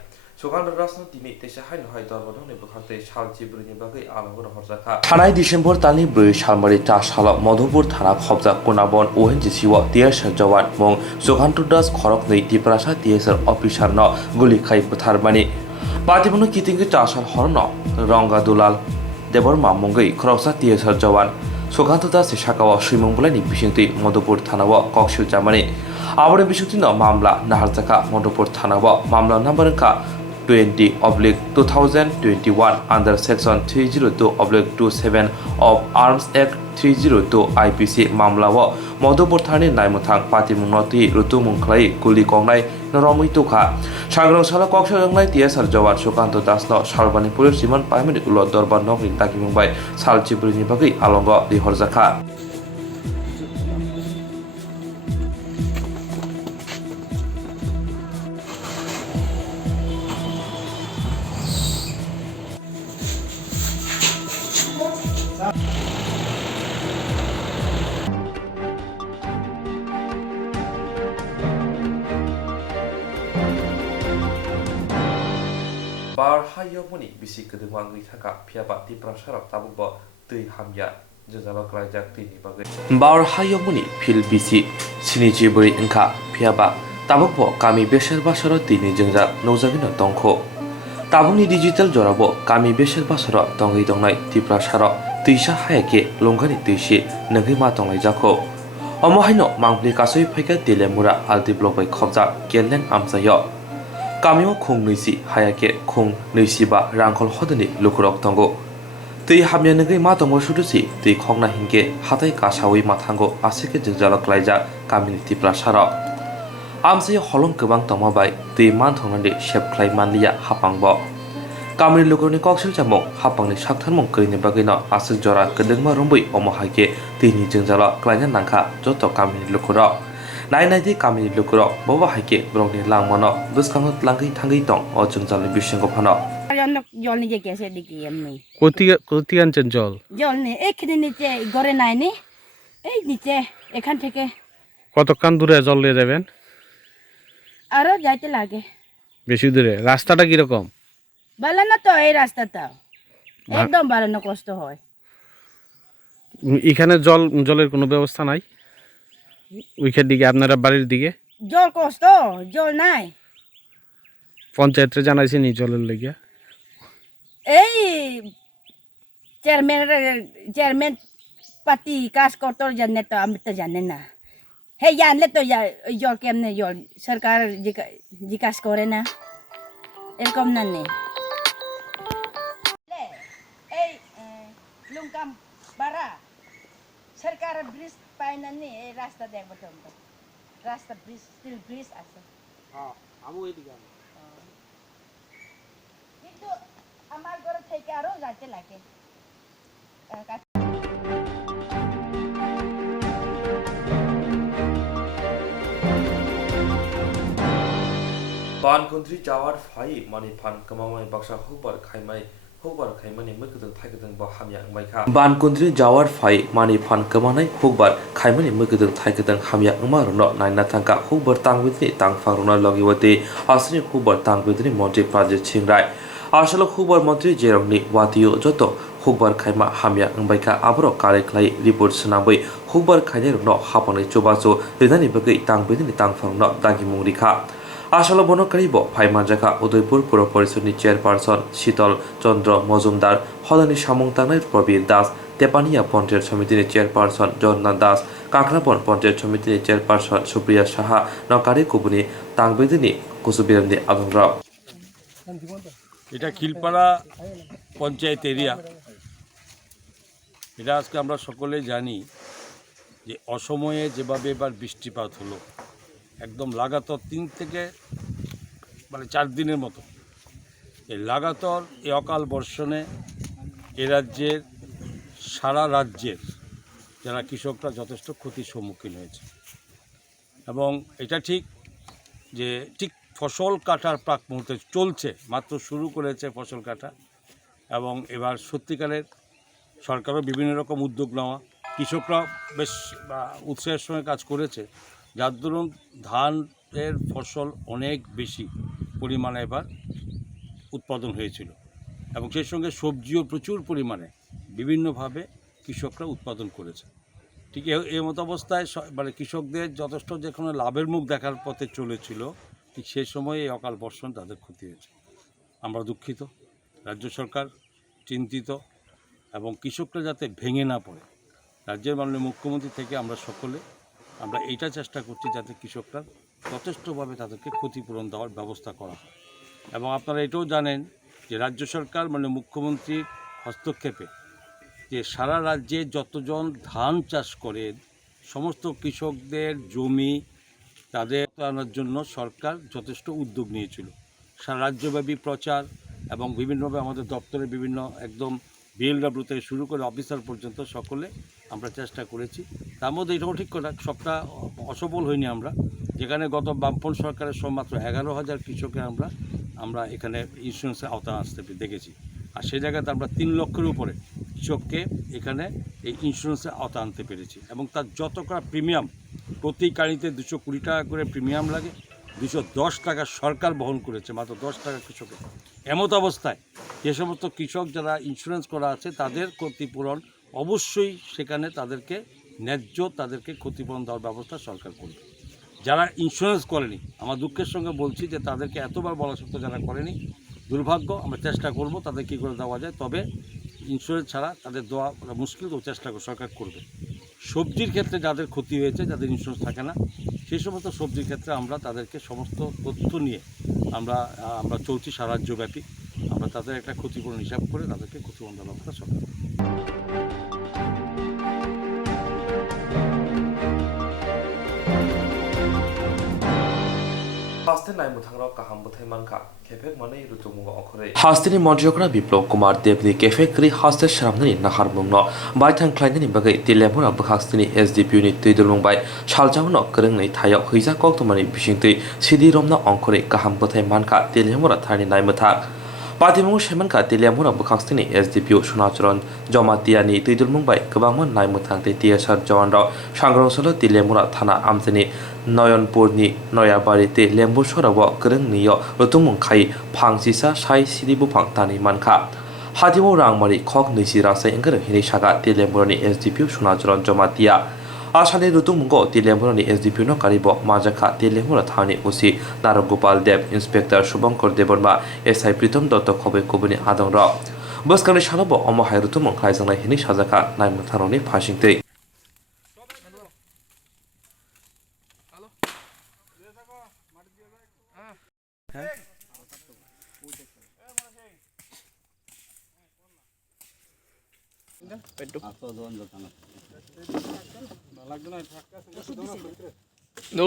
Sukanto Rasno timi tesa haino hai dorbanoni bukharte salji brini bagai alangor horjaka Thanai December tani brui salmari ta sala Madhupur thana khobja kunabon ONGC wa TSR jawan mong Sukanto Das khorok nei Tiprasa TSR official no guli khai butharmani Patibono kitingi ta sal horno Ranga Dulal Deborma mongai khoroksa TSR jawan Sukanto Das Shakawa Shimongblani Bishingti Madhupur Thanawa Kokshil Jamani Abore Bishingtino Mamla Naharjaka Madhupur Thanawa Mamla number ka 20/2021 under section 302/27 of Arms Act 302 IPC Mamla wa Madhupur Thani Naimuthang Patimunoti Rutumung Khlai Kuli Kongnai Noromui Tukha Sangrong Sala Kokshil Ngai TSR Jawan Sukanto Das no Sarbani Police Siman Paimani Ulo Dorban Nokni Takimungbai Saljibrini Bagai Alongo Di Horjaka Bar hayomoni bisi kedengwang gui thaka phiaba Tiprasarok tabukbo tui hamya jojalo klaijak tini bagai Bar hayomoni phil bisi siniji buri engkha phiaba tabukbo kami besher basaro tini jengja nojagino tongkho tabuni digital jorabo kami besher basaro tongai dongnai Tiprasarok tuisa hayake longani tuisi nangui ma tonglai jako omohaino mangpli kasoi phaika dilemura alti block bai khobja keleng amsayo Kamio khung nuisi hayake khung nuisiba rangkhol hodani lukurok tongo tui hamya ngai ma tongo sudusi tui khongna hingke hatai kasawi mathango asike jengjalo klaija kamini Tiprasara amse holong kebang tomabai tui man thongani shep khlai manliya hapangbo kamini lukurni koksil jamong hapangni sakthanmong krini bagino asik jora kedengma rombui omohake tui ni jengjalo klaija nangkha joto kamini lukurok Nainai kami lukuro bawa haike brongni langmono buskangot langkai thangai tong o jungjalni bisingo phano জল নিজে গেছে দেখি এমনি কোথি আনছেন জল জল নেই এইখানে নিচে ঘরে নাই নি এই নিচে এখান থেকে কতক্ষণ দূরে জল নিয়ে যাবেন আরো যাইতে লাগে বেশি দূরে রাস্তাটা কি রকম ভালো না তো এই রাস্তাটা একদম ভালো না কষ্ট হয় এখানে জলের কোনো ব্যবস্থা নাই ওইখান দিকে আপনারা বাড়ির দিকে জল কষ্ট জল নাই পঞ্চায়েতে জানাইছেন এই জলের লেগে এই চেয়ারম্যান পাতি কাজ করতে জানে তো আমি তো জানি না হে জানলে তো জল কেমনে জল সরকার জিজ্ঞাস করে না এরকম না নেই এই লুঙ্কাম বাড়া সরকার ব্রিজ পায় না নি এই রাস্তা দেখবো তোমরা রাস্তা ব্রিজ স্টিল ব্রিজ আছে হ্যাঁ আমি ওইদিকে কিন্তু আমার ঘর থেকে আরো যাইতে লাগে Bankuntri Jawar Fai Mani Pan Kamamai Baksa Hubar Kaimai Hubar Kaimani Mukudung Taikadung Bahamya Maika Bankuntri Jawar Fai Mani Pan Kamanai Hubar Kaimani Mukudung Taikadung Hamya Umaruno Nainatanga Hubar Tangwitni Tangfaruna Logiwati Asri Hubar Tangwitni Monti Project Chingrai Asalo Hubar Montri Jeromni Watiyo Joto Hubar Kaima Hamya Maika Abro Kare Klai Report Sanabai Hubar Kairno Hapone Chubaso Ridani Bagi Tangwitni Tangfaruna Dangi Murika আসলে বনকারীব ফাইমানজাকা উদয়পুর পৌর পরিষদের চেয়ারপারসন শীতল চন্দ্র মজুমদার হদানি সামংতাংনাই প্রবীর দাস তেপানিয়া পঞ্চায়েত সমিতির চেয়ারপারসন জগন্নাথ দাস কাকরাপন পঞ্চায়েত সমিতির চেয়ারপারসন সুপ্রিয়া সাহা নকারি কুবুনি তাংবেদিনী কুসুবিরান্দি আদংরাও এটা খিলপাড়া পঞ্চায়েত এরিয়া। এটা আজকে আমরা সকলেই জানি যে অসময়ে যেভাবে এবার বৃষ্টিপাত হলো, একদম লাগাতার 3 থেকে 4 দিনের মতো এই লাগাতার এই অকাল বর্ষণে এ রাজ্যের সারা রাজ্যের যারা কৃষকরা যথেষ্ট ক্ষতির সম্মুখীন হয়েছে। এবং এটা ঠিক যে ঠিক ফসল কাটার প্রাক মুহূর্তে চলছে, মাত্র শুরু করেছে ফসল কাটা। এবং এবার সত্যিকারের সরকারও বিভিন্ন রকম উদ্যোগ নেওয়া, কৃষকরা বেশ উৎসাহের সঙ্গে কাজ করেছে, যার দরুন ধানের ফসল অনেক বেশি পরিমাণে এবার উৎপাদন হয়েছিল। এবং সেই সঙ্গে সবজিও প্রচুর পরিমাণে বিভিন্নভাবে কৃষকরা উৎপাদন করেছে। ঠিক এই মতো অবস্থায় কৃষকদের যথেষ্ট যেখানে লাভের মুখ দেখার পথে চলেছিল, ঠিক সেই সময়ে এই অকাল বর্ষণ তাদের ক্ষতি হয়েছে। আমরা দুঃখিত, রাজ্য সরকার চিন্তিত, এবং কৃষকরা যাতে ভেঙে না পড়ে রাজ্যের মাননীয় মুখ্যমন্ত্রী থেকে আমরা এইটা চেষ্টা করছি যাতে কৃষকরা যথেষ্টভাবে তাদেরকে ক্ষতিপূরণ দেওয়ার ব্যবস্থা করা হয়। এবং আপনারা এটাও জানেন যে রাজ্য সরকার মাননীয় মুখ্যমন্ত্রীর হস্তক্ষেপে যে সারা রাজ্যে যতজন ধান চাষ করেন সমস্ত কৃষকদের জমি তাদের আনার জন্য সরকার যথেষ্ট উদ্যোগ নিয়েছিল। সারা রাজ্যব্যাপী প্রচার এবং বিভিন্নভাবে আমাদের দপ্তরে বিভিন্ন একদম বিএলডব্লিউ থেকে শুরু করে অফিসার পর্যন্ত সকলে আমরা চেষ্টা করেছি। তার মধ্যে এটাও ঠিক কথা, সবটা অসফল হয়নি আমরা। যেখানে গত বামপন্থ সরকারের মাত্র 11,000 কৃষকের আমরা এখানে ইন্স্যুরেন্সের আওতায় আসতে দেখেছি। আর সেই জায়গাতে আমরা 3 লক্ষের উপরে কৃষককে এখানে এই ইন্স্যুরেন্সের আওতা আনতে পেরেছি। এবং তার যত করা প্রিমিয়াম, প্রতি গাড়িতে 220 টাকা করে প্রিমিয়াম লাগে, 210 টাকা সরকার বহন করেছে, মাত্র 10 টাকা কৃষকের। এমত অবস্থায় যে সমস্ত কৃষক যারা ইন্স্যুরেন্স করা আছে তাদের ক্ষতিপূরণ অবশ্যই সেখানে তাদেরকে ন্যায্য তাদেরকে ক্ষতিপূরণ দেওয়ার ব্যবস্থা সরকার করবে। যারা ইন্স্যুরেন্স করেনি, আমার দুঃখের সঙ্গে বলছি যে তাদেরকে এতবার বলা সত্ত্বেও যারা করেনি, দুর্ভাগ্য। আমরা চেষ্টা করব তাদের কী করে দেওয়া যায়, তবে ইন্স্যুরেন্স ছাড়া তাদের দেওয়া মুশকিল, তো চেষ্টা সরকার করবে। সবজির ক্ষেত্রে যাদের ক্ষতি হয়েছে, যাদের ইন্স্যুরেন্স থাকে না, সেই সমস্ত সবজির ক্ষেত্রে আমরা তাদেরকে সমস্ত তথ্য নিয়ে আমরা চলছি সারা রাজ্যব্যাপী। আমরা তাদের একটা ক্ষতিপূরণ হিসাব করে তাদেরকে ক্ষতিপূরণ দেওয়ার ব্যবস্থা সরকার। हास्तिनि मन्त्रियकरा बिप्लव कुमार देवनि केफेक्री हास्ते सामनानि नाहार मुंनो बायथां क्लाइनानि बागै तिलेमुरा बहास्तिनि एसडीपीयू नि तैदुरमुं बाय सालजावनो करंनै थायाव हैजा कक्तमानि बिसिंतै सिदि रमना अंखरै गाहाम बथाय मानखा तिलेमुरा थानि नायमथा पातिमुं सेमनखा तिलेमुरा बहास्तिनि एसडीपीयू सुनाचरन जमातियानि तैदुरमुं बाय गोबांमोन नायमथां टीएसआर जवानराव सांग्रांसलो तिलेमुरा थाना आमजेनि नयनपुरनि नयाबारिते लेम्बुसराव गोरोंनियो रुतुमुं खाय फांसिसा साय सिदि बुफां तानि मानखा हादिमु रांमारि खक नैसि रासाय एंगर हिनि सागा तिलेमुरानि एसडीपीयू सुनाचरन जमातिया आसानि रुतुमुंगो तिलेमुरानि एसडीपीयू नो कारिबो माजाखा तिलेमुरा थानि उसी नारगोपाल देव इंस्पेक्टर शुभंकर देवर्मा एसआई प्रीतम दत्त खबै कुबुनि आदंराव बसकानि सानबो अमहाय रुतुमुं खायजंनाय हिनि साजाखा नायमथारनि फासिंतै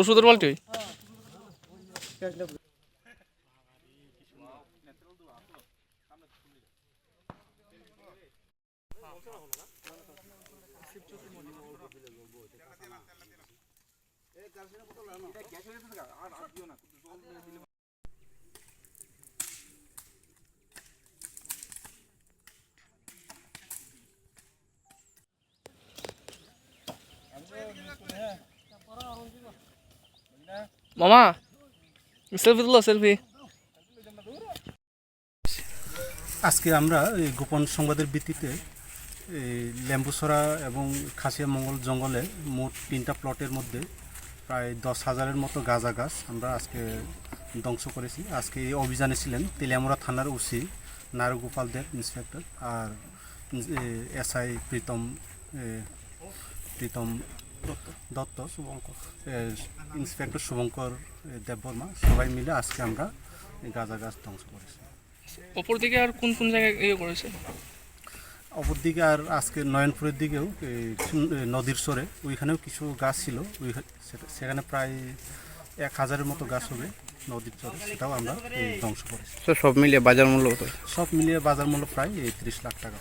ওষুধের বালতি মামা সেলফি তুলো সেলফি। আজকে আমরা এই গোপন সংবাদের ভিত্তিতে লেম্বুসরা এবং খাসিয়া মঙ্গল জঙ্গলে মোট 3টা প্লটের মধ্যে প্রায় 10,000-এর মতো গাঁজা গাছ আমরা আজকে ধ্বংস করেছি। আজকে এই অভিযানে ছিলেন তেলিয়ামুড়া থানার ওসি নারগোপাল দেব ইন্সপেক্টর আর SI প্রীতম দত্ত ইন্সপেক্টর শুভঙ্কর দেববর্মা সবাই মিলে আজকে আমরা গাঁজা গাছ ধ্বংস করেছি। অপরদিকে আর কোন কোন জায়গায় ইয়ে করেছে? অপরদিকে আর আজকে নয়নপুরের দিকেও নদীর সরে ওইখানেও কিছু গাছ ছিল, সেখানে প্রায় 1000-এর মতো গাছ হবে নদীর চরে, সেটাও আমরা ধ্বংস করেছি। সব মিলিয়ে বাজার মূল্য কত? সব মিলিয়ে বাজার মূল্য প্রায় 30 লাখ টাকা।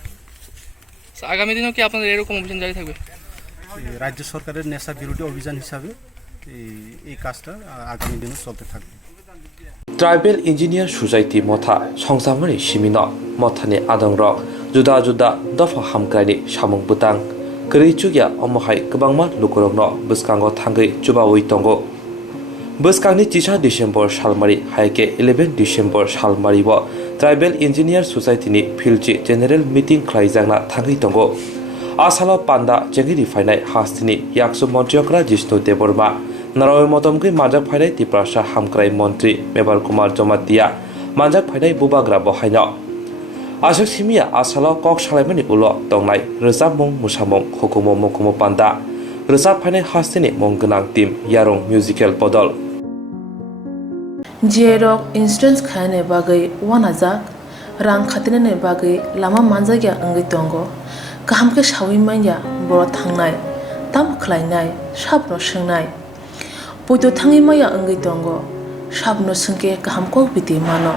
আগামী দিনেও কি আপনাদের এরকম অভিযান জারি থাকবে? রাজ্য সরকারের নেশা বিরোধী অভিযান হিসাবে এই কাজটা আগামী দিনে চলতে থাকবে। ট্রাইবেল ইঞ্জিনিয়ার সোसाइटि मथा संसामनि सिमिन मथानि आदंरक जुदा जुदा दफा हामग्रानि सामुं बुतां गैरैचुगिया अमहाय गोबांमा लुकुरंनो बसकांगो थांगै जुबावै दंगो बसकांनि 3 डिसेम्बर सालमारि हायके 11 डिसेम्बर सालमारिबो ट्राइबेल इन्जिनियार सोसाइटिनि फिल्डि जेनेरेल मिटिं खालायजांना थांगै दंगो आसालाव पान्दा जेंगिरि फायनाय हास्तिनि याक्सु मन्त्रियकरा जिष्णु देबबर्मा नारायण मदमगै मानजाक फायनाय त्रिपुरा हामग्राय मन्त्रि मेबार कुमार जमातिया मानजाक फायनाय बुबाग्रा बहायनो आसक सिमिया आसालाव कक सालायमानि उल दंनाय रोजाब मुं मुसामुं हुकुमो मुकुमो पान्दा रोजाब फायनाय हास्तिनि मुं गोनां टीम यारं मिउजिकेल बदल जिएरक इन्सुरेन्स खायने बागै वानाजाक रां खातिने बागै लामा मानजागिया अंगै दंगो गाहामके सावै माइया बर' थांनाय ताम खलायनाय साबनो सोंनाय बयद थाङै माइया अंगै दंगो साबनो सोंके गाहामको बिदि मानो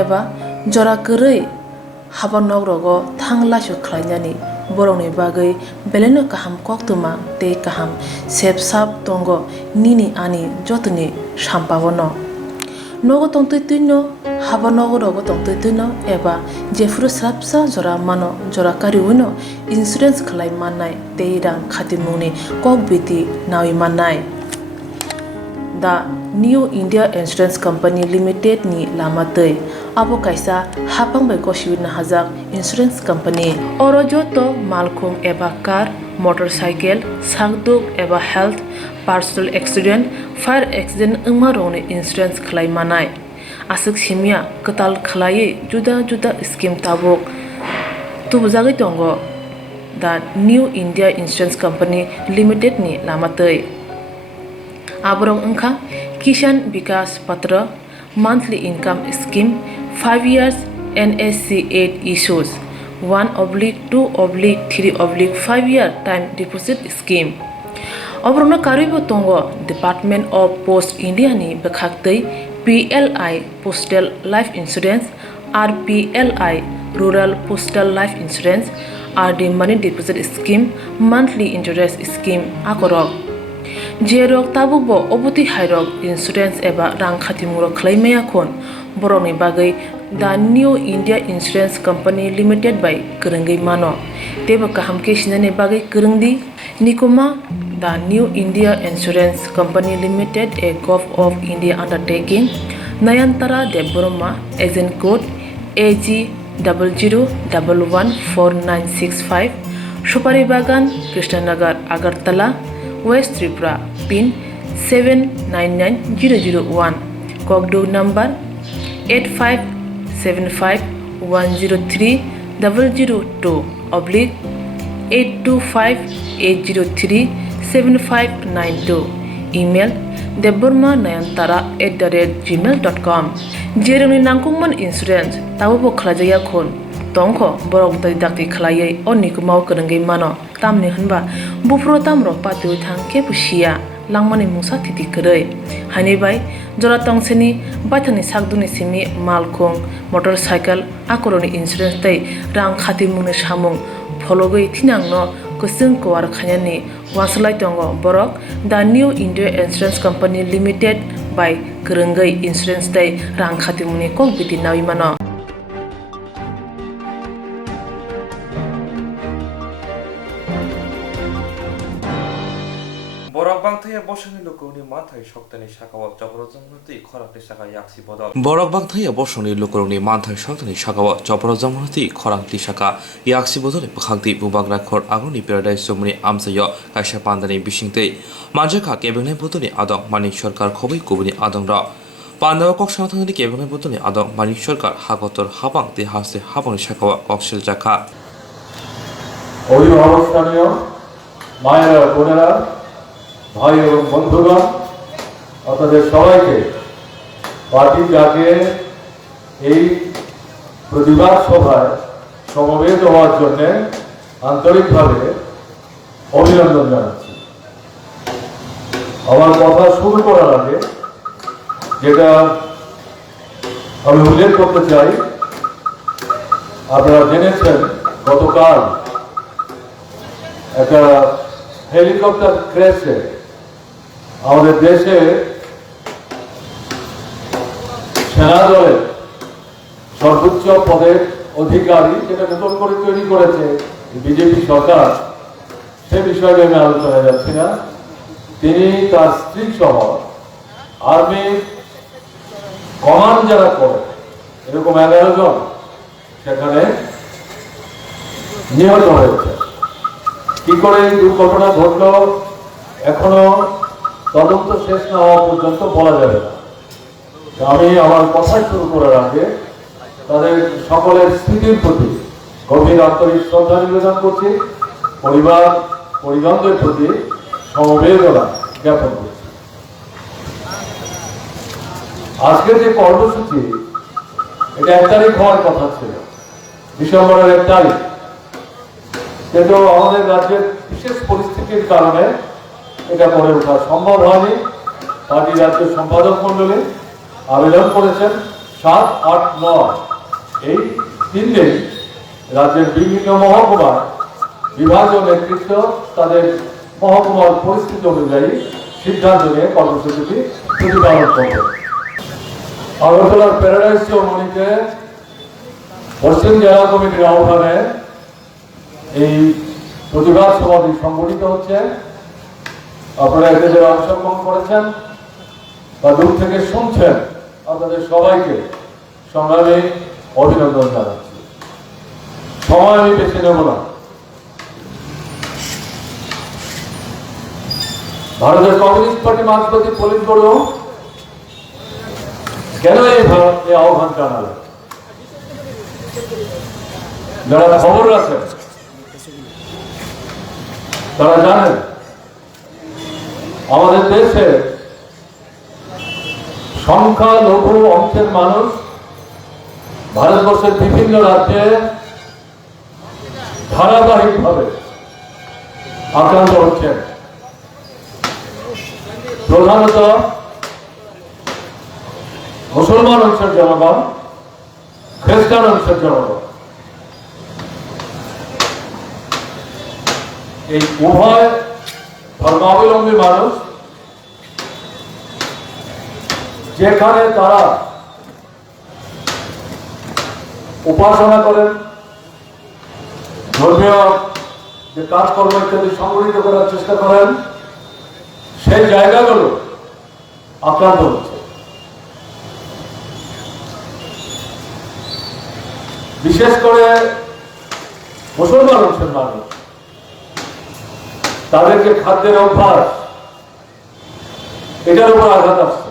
एबा जरा गोरै हाबा नगरगो थां लासु खलायनानि बर'नि बागै बेलेनो गाहाम कक्तुमा ते गाहाम सेब साब दंगो निनि आनि जतनि साम्पावनो नगो तंतैतैनो हाबा नगरगो तंतैतैनो एबा जेफुरु स्राबसा जरा मानो जरा कारिउनो इन्सुरेन्स खलाय माननाय ते रां खातिमुनि कक बिदि नावि माननाय दा new India insurance company limited नि लामातै आबो कायसा हापांबाय गसिउनो हाजाक इन्सुरेन्स कम्पानी अरजतो मालखुम एबा कार मोटरसाइकेल सागदुक एबा health personal accident fire accident उमा रौनि इन्सुरेन्स खलाय मानाय आसक सिमिया कताल खलायै जुदा जुदा स्कीम ताबुक तुबजागै दंगो दा new India insurance company limited नि लामातै आबरं अंखा किसान विकास पत्र monthly income scheme 5 years NSC 8 issues 1/2/3/5 year time deposit scheme अब्रनो कारिबो तंगो डिपार्टमेंट ऑफ पोस्ट इंडिया नि बखाक्तै PLI postal life insurance RPLI rural postal life insurance RD money deposit scheme monthly interest scheme आकरक जेरक ताबुबो अबुति हायरक इन्सुरेन्स एबा रां खातिमुरो खलायमाया खन बर'नि बागै दा new India insurance company limited बाय गोरोंगै मानो तेबो गाहामके सिनायनि बागै गोरोंदि निकुमा दा new India insurance company limited a gov of India undertaking Nayantara Debbarma agent code AG 00114965 सुपारी बागान Krishnanagar Agartala West Tripura pin 799001 Kogdo number 8575102825-825-803-7592 email debbormanayantara@gmail.com jeroni nangkungman insurance tawo khlajaya khon tongkho borok dai dakti khlaiयै onikumaw korongei mano tamni hunba bufro tamro patui thangke pusia langmani musa thiti koroi hani bai jora tongseni bathani sakduni simi malkhong motorcycle akoroni insurance tai rang khati mune samung fologoi thinangno kusung kwar khanyani waslai tongo borok the new india insurance company limited by korongei insurance tai rang khati mune kok biti nawi mano borok bangthaya bosoni lokoni manthai shoktani sakao jabrojamnati khorakni saka yaksi bodol borok bangthaya bosoni lokoni manthai shoktani sakao jabrojamnati khorakni saka yaksi bodol pakhakti bubagra khor agoni paradise somni amsayo kaisa pandani bisingtei manjaka kebene bodoni adong manik sarkar khobai kubuni adongra Pandawa kok sangathangni kebene bodoni adong manik sarkar hagotor habang te haste habang sakao koksil jaka অভিভাবকস্থানীয় মায়েরা, বোনেরা, ভাই এবং বন্ধুগণ, আপনাদের সবাইকে পার্টির ডাকে এই প্রতিবাদ সভায় সমবেত হওয়ার জন্য আন্তরিকভাবে অভিনন্দন জানাচ্ছি। আমার কথা শুরু করার আগে যেটা আমি উল্লেখ করতে চাই, আপনারা জেনেছেন গতকাল একটা হেলিকপ্টার ক্র্যাশে আমাদের দেশে সেনা দলের সর্বোচ্চ পদের অধিকারী, যেটা নতুন করে তৈরি করেছে বিজেপি সরকার, সে বিষয়ে আমি আলোচনায় যাচ্ছি না, তিনি তার স্ত্রী সহ আর্মির কমান্ড যারা করে এরকম 11 জন সেখানে নিহত হয়েছে। কি করে এই দুর্ঘটনা ঘটল এখনো তদন্ত শেষ না হওয়া পর্যন্ত বলা যাবে না। আমি আমার কথা শুরু করার আগে তাদের সকলের স্মৃতির প্রতি গভীর আন্তরিক শ্রদ্ধা নিবেদন করছি, পরিজনদের প্রতি সমবেদনা জ্ঞাপন করছি। আজকের যে কর্মসূচি, এটা 1 তারিখ হওয়ার কথা ছিল, ডিসেম্বরের 1 তারিখ, কিন্তু আমাদের রাজ্যের বিশেষ পরিস্থিতির কারণে এটা করে ওঠা সম্ভব হয়নি। পার্টি রাজ্য সম্পাদক মন্ডলী আবেদন করেছেন 7, 8, 9 এই 3 দিন রাজ্যের বিভিন্ন মহকুমার বিভাগীয় নেতৃত্ব তাদের মহকুমার পরিস্থিতি অনুযায়ী সিদ্ধান্ত নিয়ে কর্মসূচিটি প্রতিপালন করবে। আগরতলার প্যারাডাইস চৌমুহনীতে পশ্চিম জেলা কমিটির আহ্বানে এই প্রতিবাদ সভাটি সংগঠিত হচ্ছে। আপনারা এতে যারা অংশগ্রহণ করেছেন বা দূর থেকে শুনছেন, আপনাদের সবাইকে সংগ্রামী অভিনন্দন জানাচ্ছি। সময় আমি বেশি নেব না। ভারতের কমিউনিস্ট পার্টি মার্ক্সবাদী পলিট ব্যুরো কেন এই আহ্বান জানালেন? যারা খবর রাখেন তারা জানেন আমাদের দেশে সংখ্যালঘু অংশের মানুষ ভারতবর্ষের বিভিন্ন রাজ্যে ধারাবাহিকভাবে আক্রান্ত হচ্ছেন। প্রধানত মুসলমান অংশের জনগণ, খ্রিস্টান অংশের জনগণ, এই উভয় ধর্মাবলম্বী মানুষ যেখানে তারা উপাসনা করেন, ধর্মীয় যে কাজকর্ম ইত্যাদি সংগঠিত করার চেষ্টা করেন, সেই জায়গাগুলো আক্রান্ত হচ্ছে। বিশেষ করে মুসলমান অংশের মানুষ, তাদেরকে খাদ্যের অভ্যাস, এটার উপর আঘাত আসছে।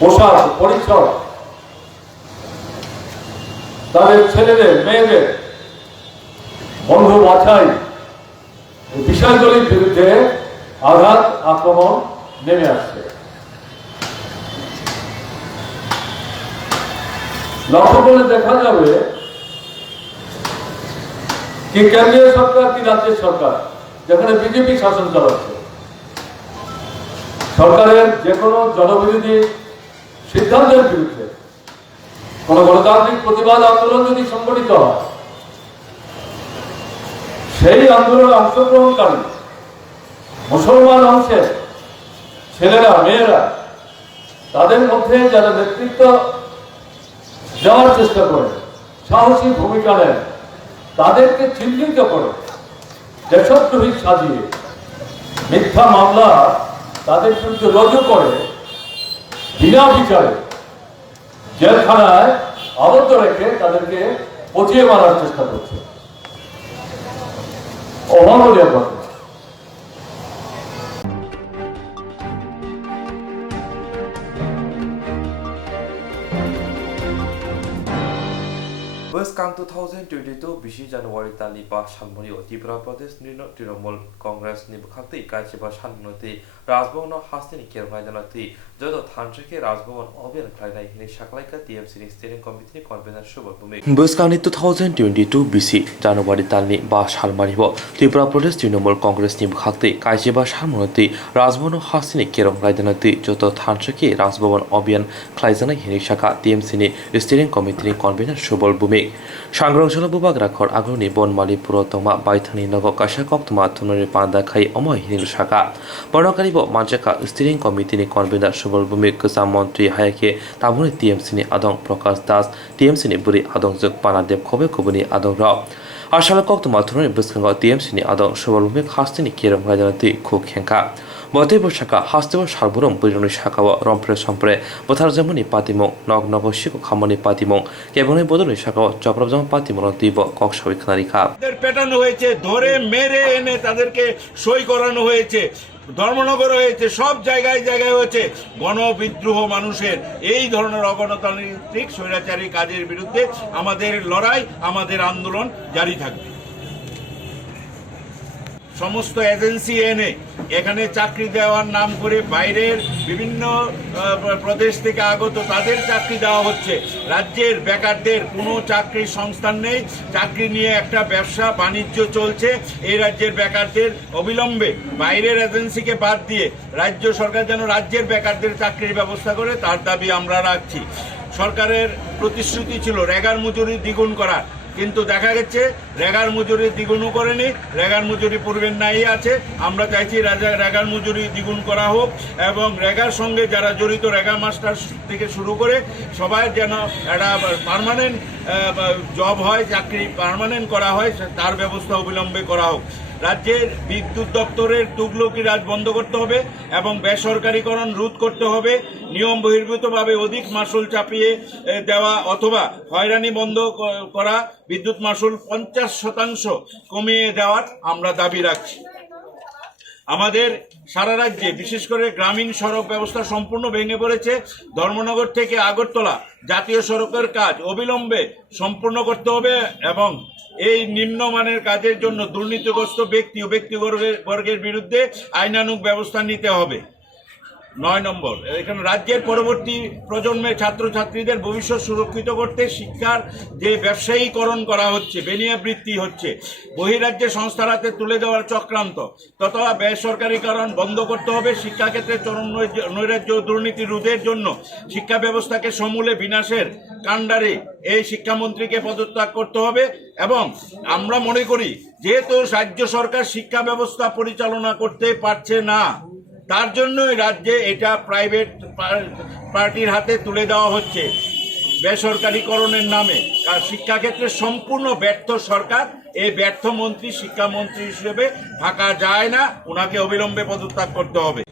পোশাক পরিচ্ছদ, তাদের ছেলেদের মেয়েদের বন্ধু বাছাই, বিষয়গুলির বিরুদ্ধে আঘাত আক্রমণ নেমে আসছে। লক্ষ্য করলে দেখা যাবে কি কেন্দ্রীয় সরকার কি রাজ্যের সরকার, যেখানে বিজেপি শাসন চালাচ্ছে, সরকারের যে কোনো জনবিরোধী সিদ্ধান্তের বিরুদ্ধে কোন গণতান্ত্রিক প্রতিবাদ আন্দোলন যদি সংগঠিত হয়, সেই আন্দোলনে অংশগ্রহণকারী মুসলমান অংশের ছেলেরা মেয়েরা, তাদের মধ্যে যারা নেতৃত্ব দেওয়ার চেষ্টা করে, সাহসী ভূমিকা নেন, তাদেরকে চিহ্নিত করে দেশদ্রোহী সাজিয়ে মিথ্যা মামলা তাদের বিরুদ্ধে রুজু করে বিনা বিচারে জেলখানায় আবদ্ধ রেখে তাদেরকে পচিয়ে মারার চেষ্টা করছে। অভাবনীয় ঘটনা। Buskang 2022 20 January tali ba Shalmari o Tripura Pradesh Trinamool Congress ni bukhakti kaichiba Shalmati Rajbhavan Hastini Kermai Janati Jodo Thanchake Rajbhavan Obian Klainai Hini Shaklaika TMC Steering Committee Convener Shubal Bumi Buskang 2022 BC January tali ba Shalmari o Tripura Pradesh Trinamool Congress ni bukhakti kaichiba Shalmati Rajbhavan Hastini Kermai Janati Jodo Thanchake Rajbhavan Obian Klainai Hini Shaka TMC Steering Committee Convener Shubal Bumi Shangrongsola Bubagra Khor Agroni Bonmali Purotoma Baithani Nago Kasha Koktoma Tunori Panda Kai Omo Hinil Shaka Borokaribo Manjaka Steering Committee Convener Shubal Bumi Kusa Montri Hayake Tabuni TMC ni Adong Prakash Das TMC ni Buri Adong Juk Panadev Kobe Kubuni Adong Rao Ashala Koktoma Tunori Buskango TMC ni Adong Shubal Bumi Hastini Kiram Rajanati Kuk Henka Botebo Shaka Hastebo Shalburum Buruni Shakawa Rompre Sompre Botarjamuni Patimo Nog Nogoshiko Kamani Patimo Keboni Bodoni Shakawa Choprabjam Patimo Tibo Kokshawi Kanarika পেটানো হয়েছে ধরে মেরে এনে তাদেরকে সই করানো হয়েছে ধর্মনগর হয়েছে সব জায়গায় জায়গায় হয়েছে গণবিদ্রোহ মানুষের এই ধরনের অগণতান্ত্রিক স্বৈরাচারী কাজের বিরুদ্ধে আমাদের লড়াই আমাদের আন্দোলন জারি থাকবে সমস্ত এজেন্সি এনে এখানে চাকরি দেওয়ার নাম করে বাইরের বিভিন্ন প্রদেশ থেকে আগত তাদের চাকরি দেওয়া হচ্ছে রাজ্যের বেকারদের কোনো চাকরির সংস্থান নেই চাকরি নিয়ে একটা ব্যবসা বাণিজ্য চলছে এই রাজ্যের বেকারদের অবিলম্বে বাইরের এজেন্সিকে বাদ দিয়ে রাজ্য সরকার যেন রাজ্যের বেকারদের চাকরির ব্যবস্থা করে তার দাবি আমরা রাখছি সরকারের প্রতিশ্রুতি ছিল রেগার মজুরি দ্বিগুণ করার কিন্তু দেখা গেছে রেগার মজুরি দ্বিগুণও করেনি রেগার মজুরি পূর্বের নাই আছে আমরা চাইছি রেগার মজুরি দ্বিগুণ করা হোক এবং রেগার সঙ্গে যারা জড়িত রেগা মাস্টার থেকে শুরু করে সবাই যেন একটা পার্মানেন্ট জব হয় চাকরি পার্মানেন্ট করা হয় তার ব্যবস্থা অবিলম্বে করা হোক রাজ্যের বিদ্যুৎ দপ্তরের তুগলকি রাজ বন্ধ করতে হবে এবং বেসরকারীকরণ রোধ করতে হবে নিয়ম বহির্ভূতভাবে অধিক মাসুল চাপিয়ে দেওয়া অথবা হয়রানি বন্ধ করা বিদ্যুৎ মাসুল 50% কমিয়ে দেওয়ার আমরা দাবি রাখছি আমাদের সারা রাজ্যে বিশেষ করে গ্রামীণ সড়ক ব্যবস্থা সম্পূর্ণ ভেঙে পড়েছে ধর্মনগর থেকে আগরতলা জাতীয় সড়কের কাজ অবিলম্বে সম্পূর্ণ করতে হবে এবং এই নিম্নমানের কাজের জন্য দুর্নীতিগ্রস্ত ব্যক্তি ও ব্যক্তিবর্গের বিরুদ্ধে আইনানুগ ব্যবস্থা নিতে হবে 9 নম্বর এখানে রাজ্যের পরবর্তী প্রজন্মের ছাত্রছাত্রীদের ভবিষ্যৎ সুরক্ষিত করতে শিক্ষার যে ব্যবসায়ীকরণ করা হচ্ছে বেনিয়াবৃত্তি হচ্ছে বহিরাজ্যে সংস্থার হাতে তুলে দেওয়ার চক্রান্ত তথা বেসরকারীকরণ বন্ধ করতে হবে শিক্ষাক্ষেত্রে চরম নৈরাজ্য দুর্নীতি রোধের জন্য শিক্ষা ব্যবস্থাকে সমূলে বিনাশের কাণ্ডারে এই শিক্ষামন্ত্রীকে পদত্যাগ করতে হবে এবং আমরা মনে করি যেহেতু রাজ্য সরকার শিক্ষা ব্যবস্থা পরিচালনা করতে পারছে না তার জন্যই রাজ্যে এটা প্রাইভেট পার্টির হাতে তুলে দেওয়া হচ্ছে বেসরকারীকরণের নামে আর শিক্ষাক্ষেত্রে সম্পূর্ণ ব্যর্থ সরকার এই ব্যর্থ মন্ত্রী শিক্ষামন্ত্রী হিসেবে থাকা যায় না ওনাকে অবিলম্বে পদত্যাগ করতে হবে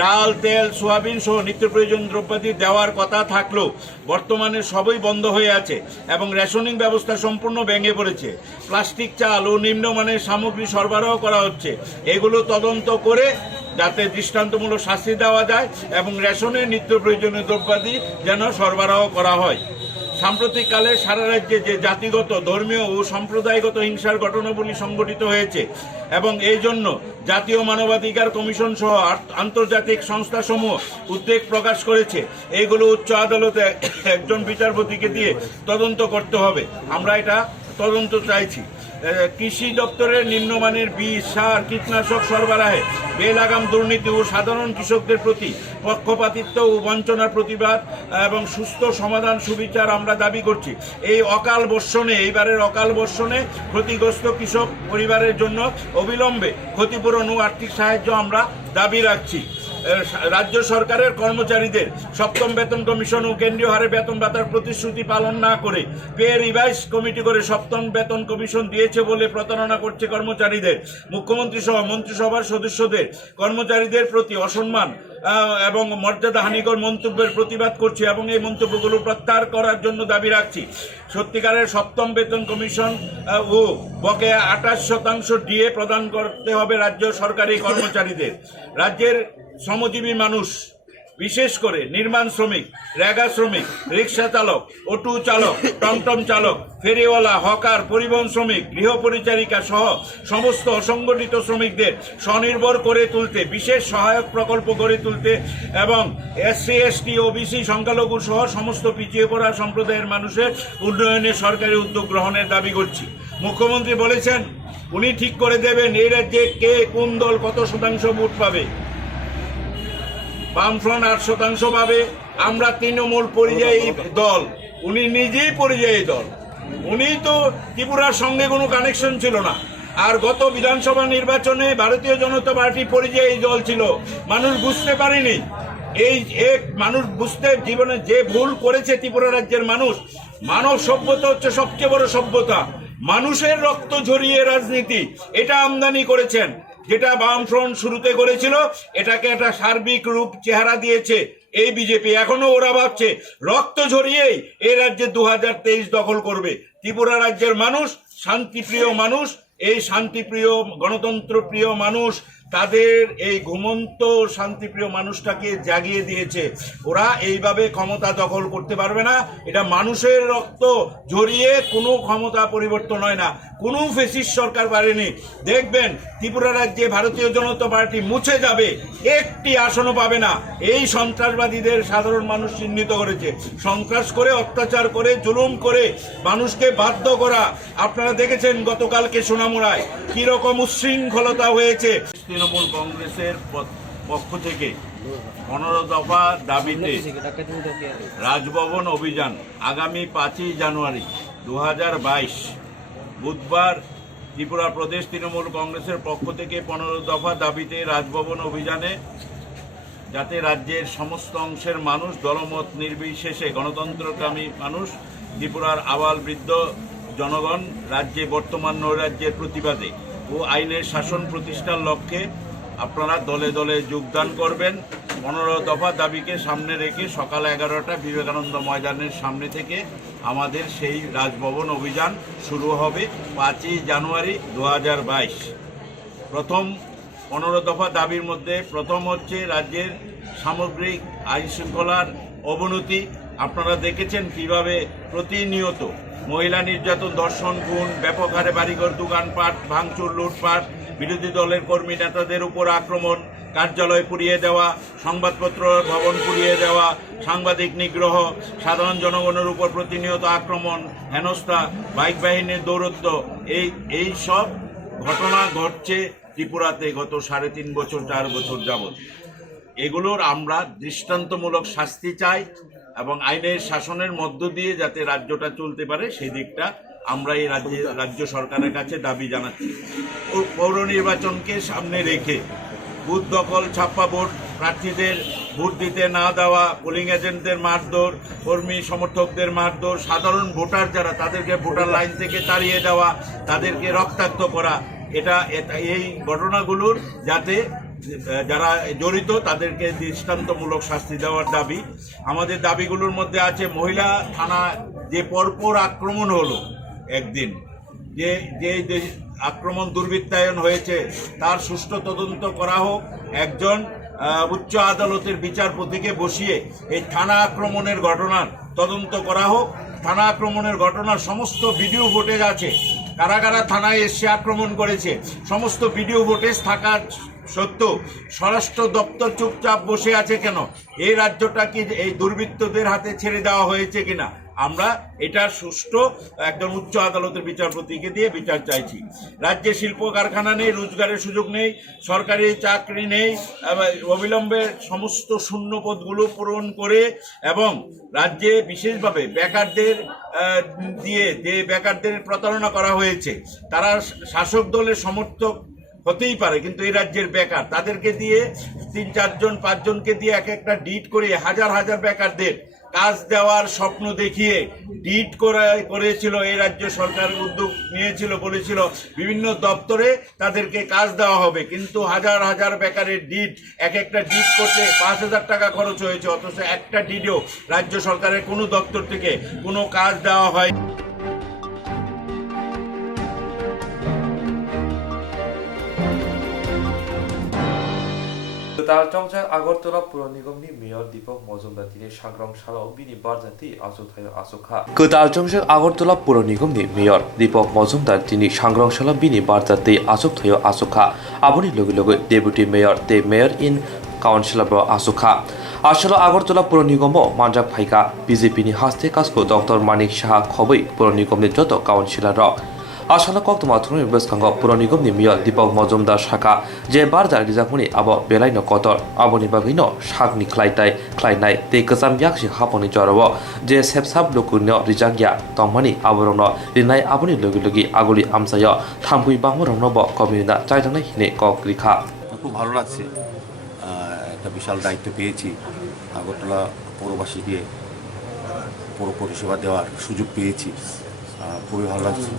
ডাল তেল সোয়াবিন সহ নিত্য প্রয়োজন দ্রব্যাদি দেওয়ার কথা থাকলেও বর্তমানে সবই বন্ধ হয়ে আছে এবং রেশনিং ব্যবস্থা সম্পূর্ণ ভেঙে পড়েছে প্লাস্টিক চাল ও নিম্নমানের সামগ্রী সরবরাহ করা হচ্ছে এগুলো তদন্ত করে যাতে দৃষ্টান্তমূলক শাস্তি দেওয়া যায় এবং রেশনের নিত্য প্রয়োজনীয় দ্রব্যাদি যেন সরবরাহ করা হয় সাম্প্রতিককালে সারা রাজ্যে যে জাতিগত ধর্মীয় ও সম্প্রদায়গত হিংসার ঘটনাবলী সংঘটিত হয়েছে এবং এই জন্য জাতীয় মানবাধিকার কমিশন সহ আন্তর্জাতিক সংস্থাসমূহ উদ্বেগ প্রকাশ করেছে এইগুলো উচ্চ আদালতে একজন বিচারপতিকে দিয়ে তদন্ত করতে হবে আমরা এটা তদন্ত চাইছি কৃষি দপ্তরের নিম্নমানের বীজ সার কীটনাশক সরবরাহে বেলাগাম দুর্নীতি ও সাধারণ কৃষকদের প্রতি পক্ষপাতিত্ব ও বঞ্চনার প্রতিবাদ এবং সুস্থ সমাধান সুবিচার আমরা দাবি করছি এই অকাল বর্ষণে এইবারের অকাল বর্ষণে ক্ষতিগ্রস্ত কৃষক পরিবারের জন্য অবিলম্বে ক্ষতিপূরণ ও আর্থিক সাহায্য আমরা দাবি রাখছি রাজ্য সরকারের কর্মচারীদের সপ্তম বেতন কমিশন ও কেন্দ্রীয় হারে বেতন ভাতার প্রতিশ্রুতি পালন না করে পে রিভাইজ কমিটি করে সপ্তম বেতন কমিশন দিয়েছে বলে প্রতারণা করছে কর্মচারীদের মুখ্যমন্ত্রী সহ মন্ত্রিসভার সদস্যদের কর্মচারীদের প্রতি অসম্মান এবং মর্যাদাহানিকর মন্তব্যের প্রতিবাদ করছি এবং এই মন্তব্যগুলো প্রত্যাহার করার জন্য দাবি রাখছি সত্যিকারের সপ্তম বেতন কমিশন ও বকেয়া 28% ডিএ প্রদান করতে হবে রাজ্য সরকারি কর্মচারীদের রাজ্যের শ্রমজীবী মানুষ বিশেষ করে নির্মাণ শ্রমিক, রেগা শ্রমিক, রিক্সা চালক, অটো চালক, টমটম চালক, ফেরিওয়ালা, হকার, পরিবহন শ্রমিক, গৃহ পরিচারিকা সহ সমস্ত অসংগঠিত শ্রমিকদের স্বনির্ভর করে তুলতে বিশেষ সহায়ক প্রকল্প গড়ে তুলতে এবং SC, ST, OBC, সংখ্যালঘু সহ সমস্ত পিছিয়ে পড়া সম্প্রদায়ের মানুষের উন্নয়নে সরকারি উদ্যোগ গ্রহণের দাবি করছি। মুখ্যমন্ত্রী বলেছেন উনি ঠিক করে দেবেন এই রাজ্যে কে কোন দল কত শতাংশ ভোট পাবে। বামফ্রন্ট 8% পাবে, আমরা তৃণমূল পরিযায়ী দল, উনি নিজেই পরিযায়ী দল। উনি তো ত্রিপুরার সঙ্গে কোনো কানেকশন ছিল না। আর গত বিধানসভা নির্বাচনে ভারতীয় জনতা পার্টি পরিযায়ী দল ছিল, মানুষ বুঝতে পারেনি। এই এক মানুষ বুঝতে জীবনে যে ভুল করেছে ত্রিপুরা রাজ্যের মানুষ, মানব সভ্যতা হচ্ছে সবচেয়ে বড় সভ্যতা। মানুষের রক্ত ঝরিয়ে রাজনীতি এটা আমদানি করেছেন, যেটা বামফ্রন্ট শুরুতে করেছিল এটাকে একটা সার্বিক রূপ চেহারা দিয়েছে এই বিজেপি। এখনো ওরা ভাবছে রক্ত ঝরিয়েই এই রাজ্যে 2023 দখল করবে। ত্রিপুরা রাজ্যের মানুষ শান্তিপ্রিয় মানুষ, এই শান্তিপ্রিয় গণতন্ত্রপ্রিয় মানুষ তাদের এই ঘুমন্ত শান্তিপ্রিয় মানুষটাকে জাগিয়ে দিয়েছে। ওরা এইভাবে ক্ষমতা দখল করতে পারবে না। এটা মানুষের রক্ত ঝরিয়ে কোনো ক্ষমতা পরিবর্তন হয় না, কোনো ফেসিস্ট সরকার পারেনি। দেখবেন ত্রিপুরা রাজ্যে ভারতীয় জনতা পার্টি মুছে যাবে, একটি আসনও পাবে না। এই সন্ত্রাসবাদীদের সাধারণ মানুষ চিহ্নিত করেছে, সন্ত্রাস করে, অত্যাচার করে, জুলুম করে মানুষকে বাধ্য করা। আপনারা দেখেছেন গতকালকে সোনামুড়ায় কিরকম উচ্ছৃঙ্খলতা হয়েছে। তৃণমূল কংগ্রেসের পক্ষ থেকে 15 দফা দাবিতে রাজভবন অভিযান আগামী 5ই জানুয়ারি 2022 বুধবার ত্রিপুরা প্রদেশ তৃণমূল কংগ্রেসের পক্ষ থেকে 15 দফা দাবিতে রাজভবন অভিযানে যাতে রাজ্যের সমস্ত অংশের মানুষ দলমত নির্বিশেষে গণতন্ত্রকামী মানুষ, ত্রিপুরার আবাল বৃদ্ধ জনগণ রাজ্যে বর্তমান নৈরাজ্যের প্রতিবাদে ও আইনের শাসন প্রতিষ্ঠার লক্ষ্যে আপনারা দলে দলে যোগদান করবেন। 15 দফা দাবিকে সামনে রেখে সকাল 11টা বিবেকানন্দ ময়দানের সামনে থেকে আমাদের সেই রাজভবন অভিযান শুরু হবে 5ই জানুয়ারি 2022। প্রথম 15 দফা দাবির মধ্যে প্রথম হচ্ছে রাজ্যের সামগ্রিক আইন শৃঙ্খলার অবনতি। আপনারা দেখেছেন কিভাবে প্রতিনিয়ত মহিলা নির্যাতন, ধর্ষণ, খুন, ব্যাপক হারে বাড়িঘর, দোকানপাট ভাঙচুর, লুটপাট, বিরোধী দলের কর্মী নেতাদের উপর আক্রমণ, কার্যালয় পুড়িয়ে দেওয়া, সংবাদপত্র ভবন পুড়িয়ে দেওয়া, সাংবাদিক নিগ্রহ, সাধারণ জনগণের উপর প্রতিনিয়ত আক্রমণ, হেনস্থা, বাইক বাহিনীর দৌরত্ব, এই সব ঘটনা ঘটছে ত্রিপুরাতে গত 3.5 বছর 4 বছর যাবৎ। এগুলোর আমরা দৃষ্টান্তমূলক শাস্তি চাই এবং আইনের শাসনের মধ্য দিয়ে যাতে রাজ্যটা চলতে পারে সেই দিকটা আমরা এই রাজ্য সরকারের কাছে দাবি জানাচ্ছি। পৌর নির্বাচনকে সামনে রেখে বুথ দখল, ছাপ্পা ভোট, প্রার্থীদের ভোট দিতে না দেওয়া, পোলিং এজেন্টদের মারধর, কর্মী সমর্থকদের মারধর, সাধারণ ভোটার যারা তাদেরকে ভোটার লাইন থেকে তাড়িয়ে দেওয়া, তাদেরকে রক্তাক্ত করা, এটা এই ঘটনাগুলোর যাতে যারা জড়িত তাদেরকে দৃষ্টান্তমূলক শাস্তি দেওয়ার দাবি। আমাদের দাবিগুলোর মধ্যে আছে মহিলা থানা যে পরপর আক্রমণ হলো একদিন, যে আক্রমণ দুর্বৃত্তায়ন হয়েছে তার সুষ্ঠু তদন্ত করা হোক। একজন উচ্চ আদালতের বিচারপতিকে বসিয়ে এই থানা আক্রমণের ঘটনার তদন্ত করা হোক। থানা আক্রমণের ঘটনার সমস্ত ভিডিও ফুটেজ আছে, কারা কারা থানায় এসে আক্রমণ করেছে সমস্ত ভিডিও ফুটেজ থাকার সত্ত্বেও স্বরাষ্ট্র দপ্তর চুপচাপ বসে আছে কেন? এই রাজ্যটা কি এই দুর্বৃত্তদের হাতে ছেড়ে দেওয়া হয়েছে কিনা? আমরা এটার সুষ্ঠু একজন উচ্চ আদালতের বিচারপতিকে দিয়ে বিচার চাইছি। রাজ্যে শিল্প কারখানা নেই, রোজগারের সুযোগ নেই, সরকারি চাকরি নেই, অবিলম্বে সমস্ত শূন্য পদগুলো পূরণ করে এবং রাজ্যে বিশেষভাবে বেকারদের দিয়ে যে বেকারদের প্রতারণা করা হয়েছে, তারা শাসক দলের সমর্থক হতেই পারে কিন্তু এই রাজ্যের বেকার, তাদেরকে দিয়ে 3-4 জন 5 জনকে দিয়ে একটা ডিট করে হাজার হাজার বেকারদের কাজ দেওয়ার স্বপ্ন দেখিয়ে ডিট করেছিল এই রাজ্য সরকার, উদ্যোগ নিয়েছিল, বলেছিল বিভিন্ন দপ্তরে তাদেরকে কাজ দেওয়া হবে, কিন্তু হাজার হাজার বেকারের ডিট একটা ডিট করতে 5,000 টাকা খরচ হয়েছে, অথচ একটা ডিটও রাজ্য সরকারের কোনো দপ্তর থেকে কোনো কাজ দেওয়া হয়। Ketal Chongchak Agartala Pura Nigomni Mayor Deepak Majumdar dini Sangrang Salo bini barjati asuthayo asukha. Ketal Chongchak Agartala Pura Nigomni Mayor Deepak Majumdar dini Sangrang Salo bini barjati asuthayo asukha. Aboni logi logi Deputy Mayor the Mayor in Councillor asukha. Asolo Agartala Pura Nigomo Manjak Phaika BJP ni haste kasko Dr. Manik Shah Khoboi Pura Nigomni joto Councillor rok. Asala koktuma thuni beskango Pura Nigomni Mayor Deepak Majumdar Shaka je barjar rijakmuni abo belaino kotor aboni bagino shagni khlainai te kasam yakshi haponi jarawo je sepsap lokunno rijakya tomani aborono rinai aboni logi aguli amsayo thampui bangmorno bo community চাইতানা হিনে কক্রিখা খুব ভালো লাগছে একটা বিশাল দায়িত্ব পেয়েছি আগরতলা পৌরবাসীকে পৌর পরিষেবা দেওয়ার সুযোগ পেয়েছি খুবই ভালো লাগছে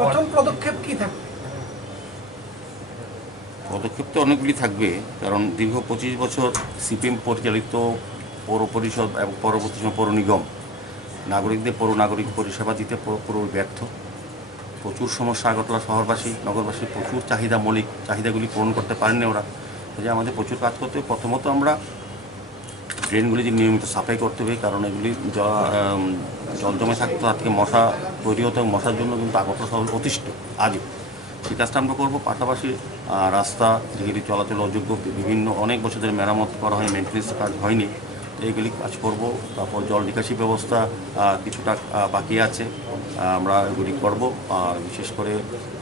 প্রথম পদক্ষেপ কি থাকবে পদক্ষেপ তো অনেকগুলি থাকবে কারণ দীর্ঘ 25 বছর সিপিএম পরিচালিত পৌর পরিষদ এবং পরবর্তী সময় পৌর নিগম নাগরিকদের পৌর নাগরিক পরিষেবা দিতে পুরো ব্যর্থ প্রচুর সমস্যা আগরতলা শহরবাসী নগরবাসী প্রচুর চাহিদা মৌলিক চাহিদাগুলি পূরণ করতে পারেনি ওরা যে আমাদের প্রচুর কাজ করতে হবে প্রথমত আমরা ড্রেনগুলি যে নিয়মিত সাফাই করতে হবে কারণ এগুলি জল জমে থাকতো আজকে মশা তৈরি হতো মশার জন্য কিন্তু আগরতলা শহর অতিষ্ঠ আজও সেই কাজটা আমরা করবো পাশাপাশি রাস্তা যেগুলি চলাচল অযোগ্য বিভিন্ন অনেক বছর ধরে মেরামত করা হয় মেনটেন্স কাজ হয়নি তো এইগুলি কাজ করবো তারপর জল নিকাশি ব্যবস্থা কিছুটা বাকি আছে আমরা এগুলি করবো আর বিশেষ করে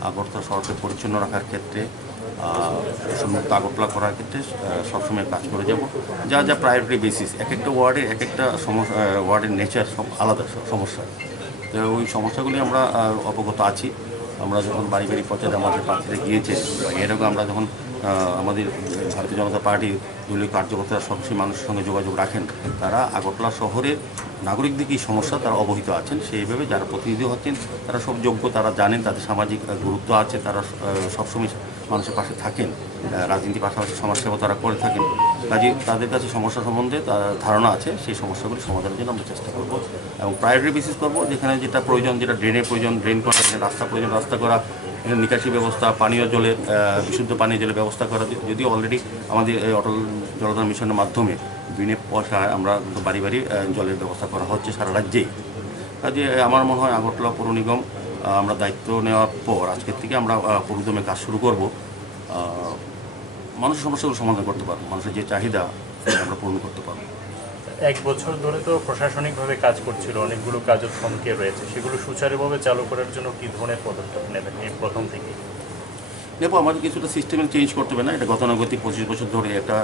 আগরতলা শহরকে পরিচ্ছন্ন রাখার ক্ষেত্রে সম্মুক্ত আগরতলা করার ক্ষেত্রে সবসময় কাজ করে যাব যা যা প্রায়োরিটি বেসিস এক একটা ওয়ার্ডে এক একটা সমস্যা ওয়ার্ডের নেচার সব আলাদা সমস্যা তো ওই সমস্যাগুলি আমরা অবগত আছি আমরা যখন বাড়ি বাড়ি পর্যায়ে আমাদের প্রার্থীরা গিয়েছে এরকম আমরা যখন আমাদের ভারতীয় জনতা পার্টির দলীয় কার্যকর্তারা সবসময় মানুষের সঙ্গে যোগাযোগ রাখেন তারা আগরতলা শহরের নাগরিকদের কী সমস্যা তারা অবহিত আছেন সেইভাবে যারা প্রতিনিধি হচ্ছেন তারা সব যোগ্য তারা জানেন তাদের সামাজিক গুরুত্ব আছে তারা সবসময় মানুষের পাশে থাকেন রাজনীতির পাশাপাশি সমাজসেবা তারা করে থাকেন কাজে তাদের কাছে সমস্যা সম্বন্ধে ধারণা আছে সেই সমস্যাগুলি সমাধানের জন্য আমরা চেষ্টা করব এবং প্রায়োরিটি বেসিস করবো যেখানে যেটা প্রয়োজন যেটা ড্রেনের প্রয়োজন ড্রেন করা রাস্তা প্রয়োজন রাস্তা করা নিকাশি ব্যবস্থা পানীয় জলের বিশুদ্ধ পানীয় জলের ব্যবস্থা করা যদিও অলরেডি আমাদের অটল জলধার মিশনের মাধ্যমে বিনা পয়সায় আমরা বাড়ি বাড়ি জলের ব্যবস্থা করা হচ্ছে সারা রাজ্যেই কাজে আমার মনে হয় আগরতলা পৌর নিগম আমরা দায়িত্ব নেওয়ার পর আজকের থেকে আমরা পুরোদমে কাজ শুরু করব মানুষের সমস্যাগুলো সমাধান করতে পারবো মানুষের যে চাহিদা আমরা পূরণ করতে পারবো এক বছর ধরে তো প্রশাসনিকভাবে কাজ করছিল অনেকগুলো কাজও থমকে রয়েছে সেগুলো সুচারুভাবে চালু করার জন্য কী ধরনের পদক্ষেপ নেবেন এই প্রথম থেকে দেখো আমাদের কিছুটা সিস্টেমে চেঞ্জ করতে হবে না এটা গতানুগতিক 25 বছর ধরে একটা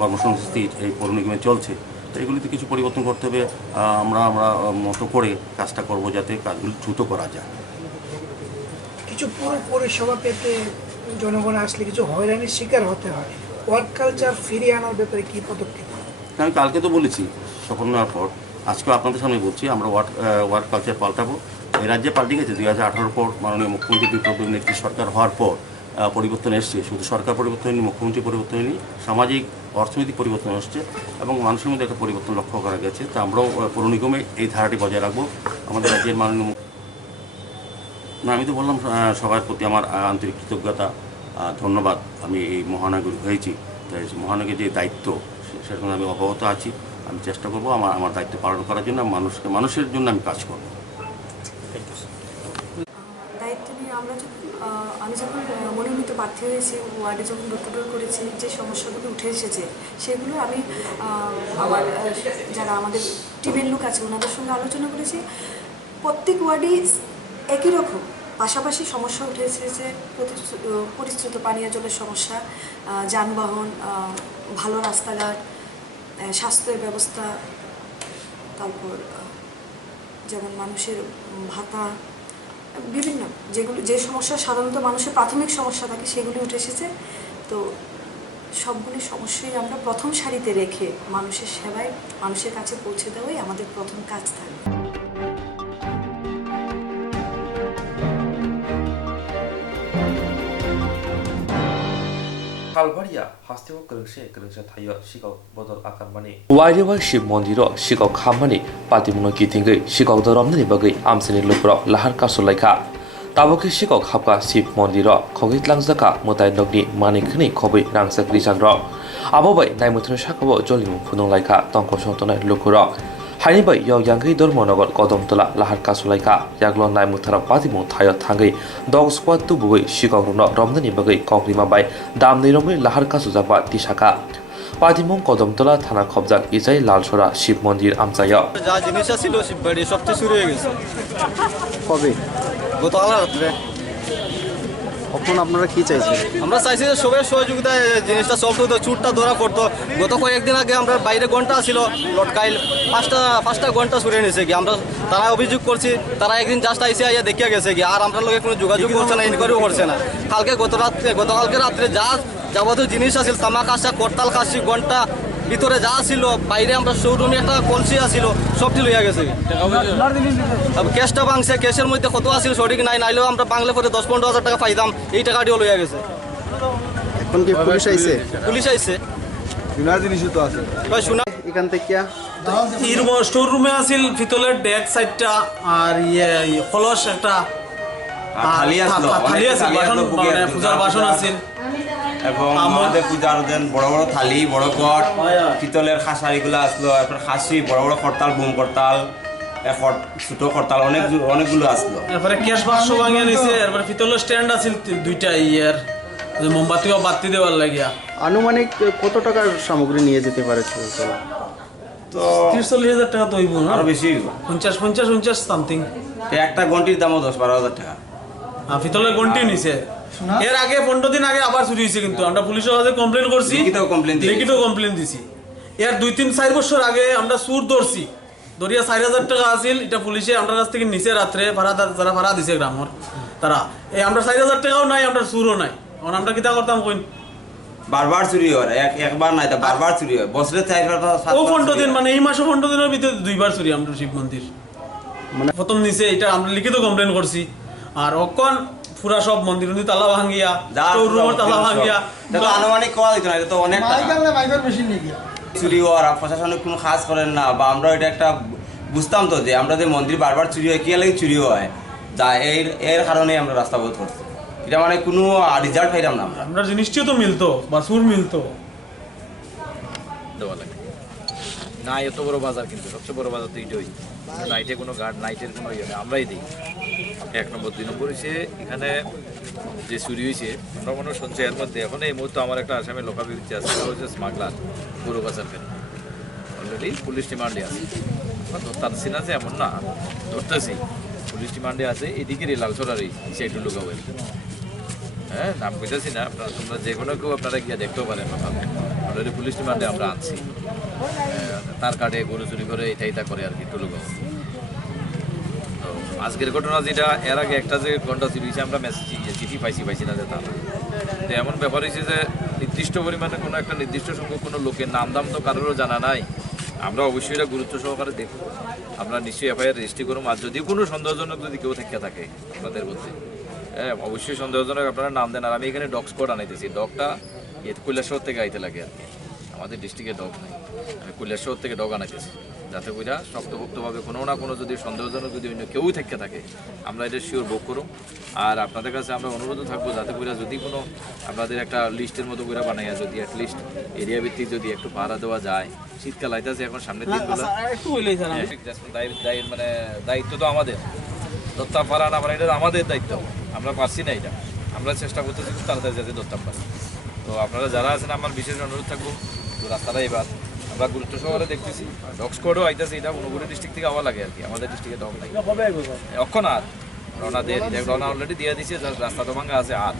কর্মসংস্থান এই পৌর নিগমে চলছে তো এগুলিতে কিছু পরিবর্তন করতে হবে আমরা মতো করে কাজটা করব যাতে কাজগুলো দ্রুত করা যায় কিছু পুরো পরিষেবা পেতে জনগণ আসলে কিছু হয়রানির শিকার হতে হয় ওয়ার্ক কালচার ফিরিয়ে আনার ব্যাপারে কী পদক্ষেপ আমি কালকে তো বলেছি শপথ নেওয়ার পর আজকেও আপনাদের সামনে বলছি আমরা ওয়ার্ক কালচার পাল্টাবো এই রাজ্যে পাল্টে গেছে 2018 পর মাননীয় মুখ্যমন্ত্রী বিপ্লবী নেত্রী সরকার হওয়ার পর পরিবর্তন এসছে শুধু সরকার পরিবর্তন হয়নি মুখ্যমন্ত্রী পরিবর্তন হয়নি সামাজিক অর্থনৈতিক পরিবর্তন আসছে এবং মানুষের মধ্যে একটা পরিবর্তন লক্ষ্য করা গেছে তো আমরাও পৌর নিগমে এই ধারাটি বজায় রাখবো আমাদের রাজ্যের মাননীয় না আমি তো বললাম সবার প্রতি আমার আন্তরিক কৃতজ্ঞতা ধন্যবাদ আমি এই মহানগরী হয়েছি তাই মহানগরীর যে দায়িত্ব সেখানে আমি অবগত আছি আমি চেষ্টা করবো আমার দায়িত্ব পালন করার জন্য মানুষের জন্য আমি কাজ করব দায়িত্ব নিয়ে আমি যখন মনোনীত প্রার্থী হয়েছি ওয়ার্ডে যখন ডোর টু ডোর করেছি যে সমস্যাগুলো উঠে এসেছে সেগুলো আমি আমার যারা আমাদের টিমের লোক আছে ওনাদের সঙ্গে আলোচনা করেছি প্রত্যেক ওয়ার্ডেই একই রকম পাশাপাশি সমস্যা উঠে এসেছে পরিশ্রুত পানীয় জলের সমস্যা যানবাহন ভালো রাস্তাঘাট স্বাস্থ্যের ব্যবস্থা তারপর যেমন মানুষের ভাতা বিভিন্ন যে সমস্যা সাধারণত মানুষের প্রাথমিক সমস্যা থাকে সেগুলি উঠে এসেছে তো সবগুলি সমস্যাই আমরা প্রথম সারিতে রেখে মানুষের সেবায় মানুষের কাছে পৌঁছে দেওয়াই আমাদের প্রথম কাজ থাকবে Kalbaria hastiwa kerengse thayo sikok bodol akanmani wairewa shiv mondiro sikok khamani patimuno kitingei sikok doromni bagai amseni luprok lahar kasulaikha তাবকে শিকক হাবকা শিব মন্দির খগিত লাংজাকা মোতাই নগনি মানিকনি খবই রাংসাক রিজাং আববাই নাইমুথুন সাকাবো জলিমু ফুনং লাইকা তংক সন্তনাই লুকুর হাইনিবাই ইয়াw यांगै धर्मनगर कदमतला लाहार कासुलाइका याग्लो नाइमुथारा पातिमु थाय थांगै डग स्क्वाड तुबुगै शिकाग्रुनो रमनानि बगै कग्रिमा बाय दामनै रमै लाहार कासुजाबा तिसाका पातिमु कदमतला थाना खबजाक इजाई लालसरा शिव मन्दिर আমচায় যা জিনিস ছিল শিববাড়ি সবটি শুরু হয়ে গেছে কবে গতকাল রাতে এখন আপনারা কি চাইছেন আমরা চাইছি যে সবাই সহযোগিতায় জিনিসটা সলভ হতো চুরটা ধরা পড়তো গত কয়েকদিন আগে আমরা বাইরে ঘন্টা ছিল লটকাইল পাঁচটা ঘন্টা ছুড়ে নিয়েছে কি আমরা তারা অভিযোগ করছি তারা একদিন জাস্ট আইসে আইয়া দেখিয়া গেছে কি আর আমরা লোকে কোনো যোগাযোগ করছে না ইনকোয়ারিও করছে না গতকালকে রাত্রে যা যাবতীয় জিনিস আছিল তামাক আসা করতাল খাসি ঘন্টা ভিতরে যা ছিল বাইরে আমরা শোরুমে একটা কলসি আছিল সবটি লইয়া গেছে ক্যাশটা ভাঙছে ক্যাশের মধ্যে কত আছিল সঠিক নাই নাইলেও আমরা বাংলা করে 10-15 হাজার টাকা পাইতাম এই টাকাটিও লইয়া গেছে এখন কি পুলিশ আইছে সোনার জিনিসও তো আছে ভাই সোনা এখান থেকে স্টোর রুমে আছিল পিতলের ডেক সাইডটা আর কলস একটা থালি আছিল পূজার বাসন আছিল এবং আমাদের পূজার দেন বড় বড় থালি বড় কট পিতলের খাসা এগুলো আসলো এরপর খাসি বড় বড় করতাল বুম করতাল ছোট করতাল অনেকগুলো আসলো এরপরে ক্যাশ বাক্স ভাঙিয়ে নিছে এরপরে পিতলের স্ট্যান্ড আছিল দুইটা মোমবাতি ও বাতি দেওয়ার লাগিয়া আনুমানিক কত টাকার সামগ্রী নিয়ে যেতে পারে তো 40,000 টাকা তো হইব না আরো বেশি 50 সামথিং একটা ঘন্টির দামও 10-12 টাকা পিতলের ঘন্টি নিছে এর আগে 15 দিন আগে আবার চুরি হয়েছে কিন্তু আমরা পুলিশের কাছে কমপ্লেন করছি লিখিত কমপ্লেন দিছি এর 2-3-4 বছর আগে আমরা চুর ধরছি ধরিয়া 4,000 টাকা আছিল এটা পুলিশে আমরা কাছ থেকে নিচে রাত্রে যারা ভাড়া দিছে গ্রামের তারা এই আমরা 4,000 টাকাও নাই আমরা চুরও নাই এখন আমরা কিতা করতাম কইন বারবার চুরি হয় একবার নাই তা বারবার চুরি হয় বছরে 4-5 ও 15 দিন মানে এই মাসে 15 দিনের ভিতরে দুইবার চুরি আমরা শিব মন্দির মানে প্রথম নিচে এটা আমরা লিখিত কমপ্লেন করছি আর অকন পুরা সব মন্দির তালা ভাঙিয়া চৌরুমের তালা ভাঙিয়া আনুমানিক কোয়া দিত না এটা তো অনেক চুরি হওয়ার প্রশাসনিক কোনো কাজ করেন না বা আমরা এটা একটা বুঝতাম তো যে আমরা যে মন্দির বারবার চুরি হয় কি লাগে চুরি হয় যা এর কারণে আমরা রাস্তা বোধ করছি এটা মানে কোনো রিজাল্ট পাইলাম না আমরা জিনিসটিও তো মিলতো বা সুর মিলতো না এত বড় বাজার কিন্তু সবচেয়ে বড় বাজার তো এইটাই নাইটে কোনো গার্ড নাইটের কোনো ইয়ে নেই আমরাই দিই 1 নম্বর 2 নম্বর হয়েছে এখানে যে চুরি হয়েছে আমরা মনে শুনছি এর মধ্যে এখন এই মুহূর্তে আমার একটা আসামে লোকাভিত্তি আছে সেটা হচ্ছে স্মাগলার গরু বাজারকে অলরেডি পুলিশ রিমান্ডে আছে ধরতেছি না যে এমন না ধরতেছি পুলিশ রিমান্ডে আছে এদিকের এই লালচরার এই সাইডুর লোক হ্যাঁ নাম বুঝতেছি না আপনারা তোমরা যে কোনো কেউ আপনারা গিয়ে দেখতেও পারেন অলরেডি পুলিশ রিমান্ডে আমরা আনছি তার কাটে গরু চুরি করে এটা করে আর কি টুলুগাঁও তো আজকের ঘটনা যেটা এর আগে একটা যে ঘন্টা চুরি হয়েছে আমরা মেসেজ চিঠি পাইছি না যে তা তো এমন ব্যাপার হয়েছে যে নির্দিষ্ট পরিমাণে কোনো একটা নির্দিষ্ট সংখ্যক কোনো লোকের নাম দাম তো কারোরও জানা নাই আমরা অবশ্যই এটা গুরুত্ব সহকারে দেখব আমরা নিশ্চয়ই এফআইআর রেজিস্ট্রি করুন আর যদি কোনো সন্দেহজনক যদি কেউ থেকে থাকে আপনাদের মধ্যে হ্যাঁ অবশ্যই সন্দেহজনক আপনারা নাম দেন আর আমি এখানে ডগ স্কোয়াড আনাইতেছি ডগটা কৈলাসহর থেকে আইতে লাগে আর কি আমাদের ডিস্ট্রিক্টে ডগ নেই আমি কৈলাসহর থেকে ডগ আনাইতেছি যাতে কইরা শক্তভুক্তভাবে কোনো না কোনো যদি সন্দেহজনক যদি অন্য কেউই থেকে থাকে আমরা এটা শিওর বুক করুন আর আপনাদের কাছে আমরা অনুরোধ থাকবো যাতে কইরা যদি কোনো আপনাদের একটা লিস্টের মতো কইরা বানাইয়া যদি অ্যাটলিস্ট এরিয়া ভিত্তিক যদি একটু পাহারা দেওয়া যায় শীতকাল আইতেছে এখন সামনের দিনগুলো মানে দায়িত্ব তো আমাদের দত্তাম পারা না পারা এটা আমাদের দায়িত্ব আমরা পারছি না এটা আমরা চেষ্টা করতেছি খুব তাড়াতাড়ি যাতে দত্তাম পারি তো আপনারা যারা আছেন আমার বিশেষ অনুরোধ থাকবো তো রাস্তাটা এবার আমরা গুরুত্ব সহকারে দেখতেছি ডগ স্কোয়াডও আইতেছে এটা অনুগুড়ি ডিস্ট্রিক্ট থেকে আবার লাগে আর কি আমাদের ডিস্ট্রিক্টে ডগ নাই অক্ষণ আর রওনা দিয়ে রওনা অলরেডি দিয়ে দিয়েছে রাস্তা তো ভাঙা আছে আর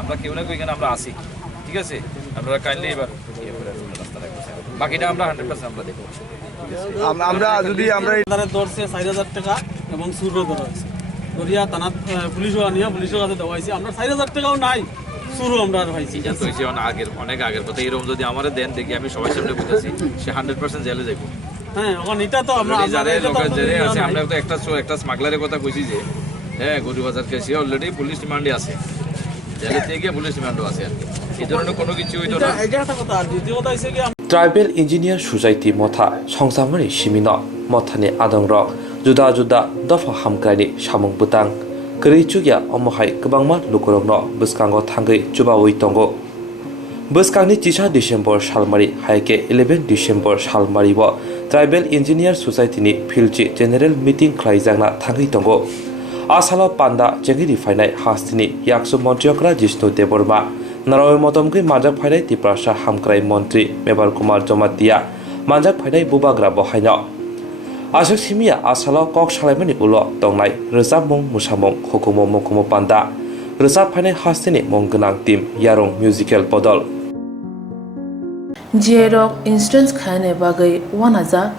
আমরা কেউ না কেউ এখানে আমরা আসি ঠিক আছে আপনারা কাইন্ডলি এবার ইয়ে করে রাস্তাটা বাকিটা আমরা 100% আমরা দেখবো আমরা যদি আমরা ধরছে 4,000 টাকা এবং সুরও ধরা হয়েছে ধরিয়া থানা পুলিশও আনিয়া পুলিশের কাছে দেওয়া হয়েছে আমরা 4,000 টাকাও নাই শুরু আমরা পাইছি অনেক আগের কথা এরকম যদি আমার দেন দেখি আমি সবাই সামনে বুঝেছি সে 100% জেলে যাবো হ্যাঁ এখন এটা তো আমরা আমরা তো একটা স্মাগলারের কথা কইছি যে হ্যাঁ গরু বাজার কেসে অলরেডি পুলিশ রিমান্ডে আছে জেলে থেকে পুলিশ রিমান্ডও আছে আর এই ধরনের কোনো কিছু হইতো না এটা একটা কথা আর দ্বিতীয় কথা হইছে কি ট্রাইবেল ইঞ্জিনিয়ার সুজাইতি মথা সংসামারি সিমিন মথানি আদং রক जुदा जुदा दफा हामक्राइनि सामुं बुतां kri chugya omohai kwbangma lukurokno bwskango thangui chubawi tongo bwskangni 3 December salmari haike 11 December salmari bo Tribal Engineer Society ni Philchi General Meeting khlaijakna thangui tongo asalo panda jengiri fainai hastini yaksu montriokra Jishnu Deborma Naroy motomgui manjak phainai Tiprasa Hamkrai Montri Mebar Kumar Jomatia manjak phainai bubagra bo haino Asuk simia asalo kok salaimani ulo tongnai rezabmung musamung hukumo mukumo panda rezab phainai hastini monggunang team yarong musical podol Jerok insurance khane bagai wanajak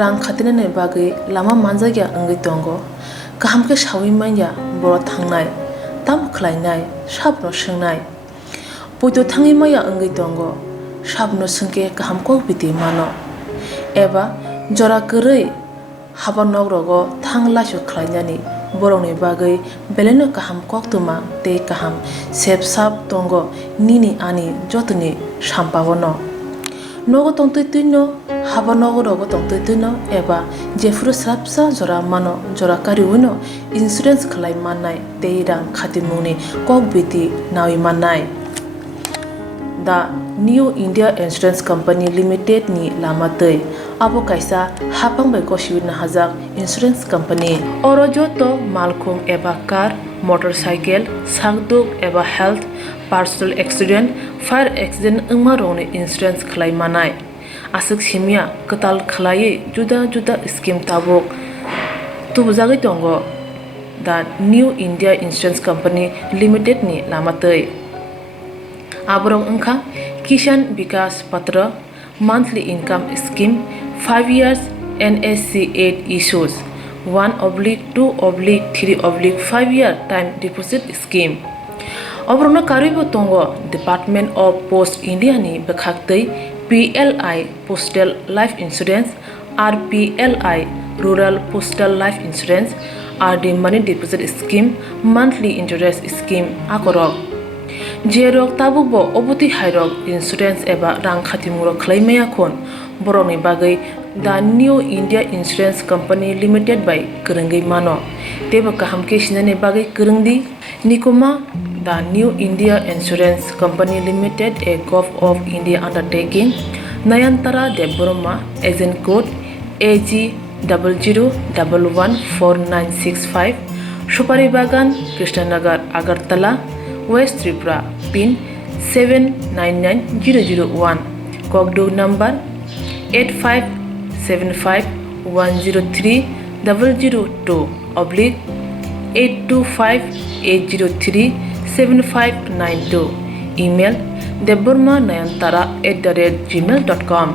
rang khatinane bagai lama manjagya angai tongo kahamke shawi manya boro thangnai tam khlainai sabno sungnai puito thangi maya angai tongo sabno sungke kahamko biti mano eba jora korei habanok rogo thangla su khlainani borongni bagai beleno kaham koktuma te kaham sepsap tongo nini ani jotni sampawono nogo tongtoi tuino habanogo rogo tongtoi tuino eba jefru srapsa jora mano jora kariwino insurance khlai mannai teirang khatimuni kokbiti nawi mannai The New India Insurance Company Limited ni lamatei abo kaisa hapang bai koshiwina hajak insurance company orojo to malkhung eba car motorcycle sagduk eba health personal accident fire accident ungma rone insurance khlai manai asuk simia katal khlai juda juda scheme tabok tubjagai tongo The New India Insurance Company Limited ni lamatei aborong ungkha Kishan Vikas Patra monthly income scheme 5 years NSC 8 issues 1/2/3/5 year time deposit scheme obrona karibo tongo Department of Post India ni bekhaktei PLI Postal Life Insurance RPLI Rural Postal Life Insurance RD Money Deposit Scheme monthly interest scheme akorok Jerok tabukbo obuti hairok insurance eba rang khatimuro khlaimaya khon boroni bagai The New India Insurance Company Limited by Kurungai mano teba kahamke sinane bagai kurungdi nikoma The New India Insurance Company Limited a Gov of India undertaking Nayantara Deborma agent code AG 00114965 Shupari Bagan Krishnanagar Agartala West Tripura pin 799001 Kogdo number 8575102825-825-803-7592 email debormanayantara@gmail.com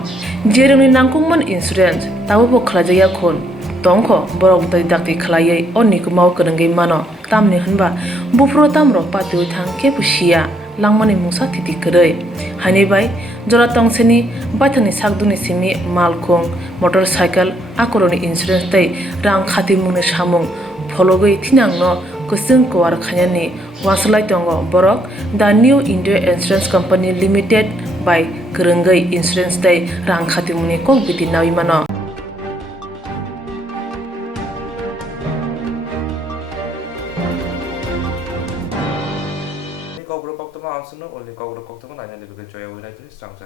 jeroni nangkungman insurance tabo khlajaya khon tongkho borok dai dakti khlaiye onikumau kurungai mano tamni hanba bufro tamro patui thang ke pusia langmani musa thiti korei hani bai jora tongseni bathani sakduni simi malkhong motorcycle akoroni insurance tai rang khatimuni samung phologoi thinangno kusung kwar khanyani waslai tongo borok The New India Insurance Company Limited by Kurungai insurance tai rang khatimuni kok biti nawi mano Kogro koktoma ansunu only kogro koktoma nanya libuke joya winai tu strangsa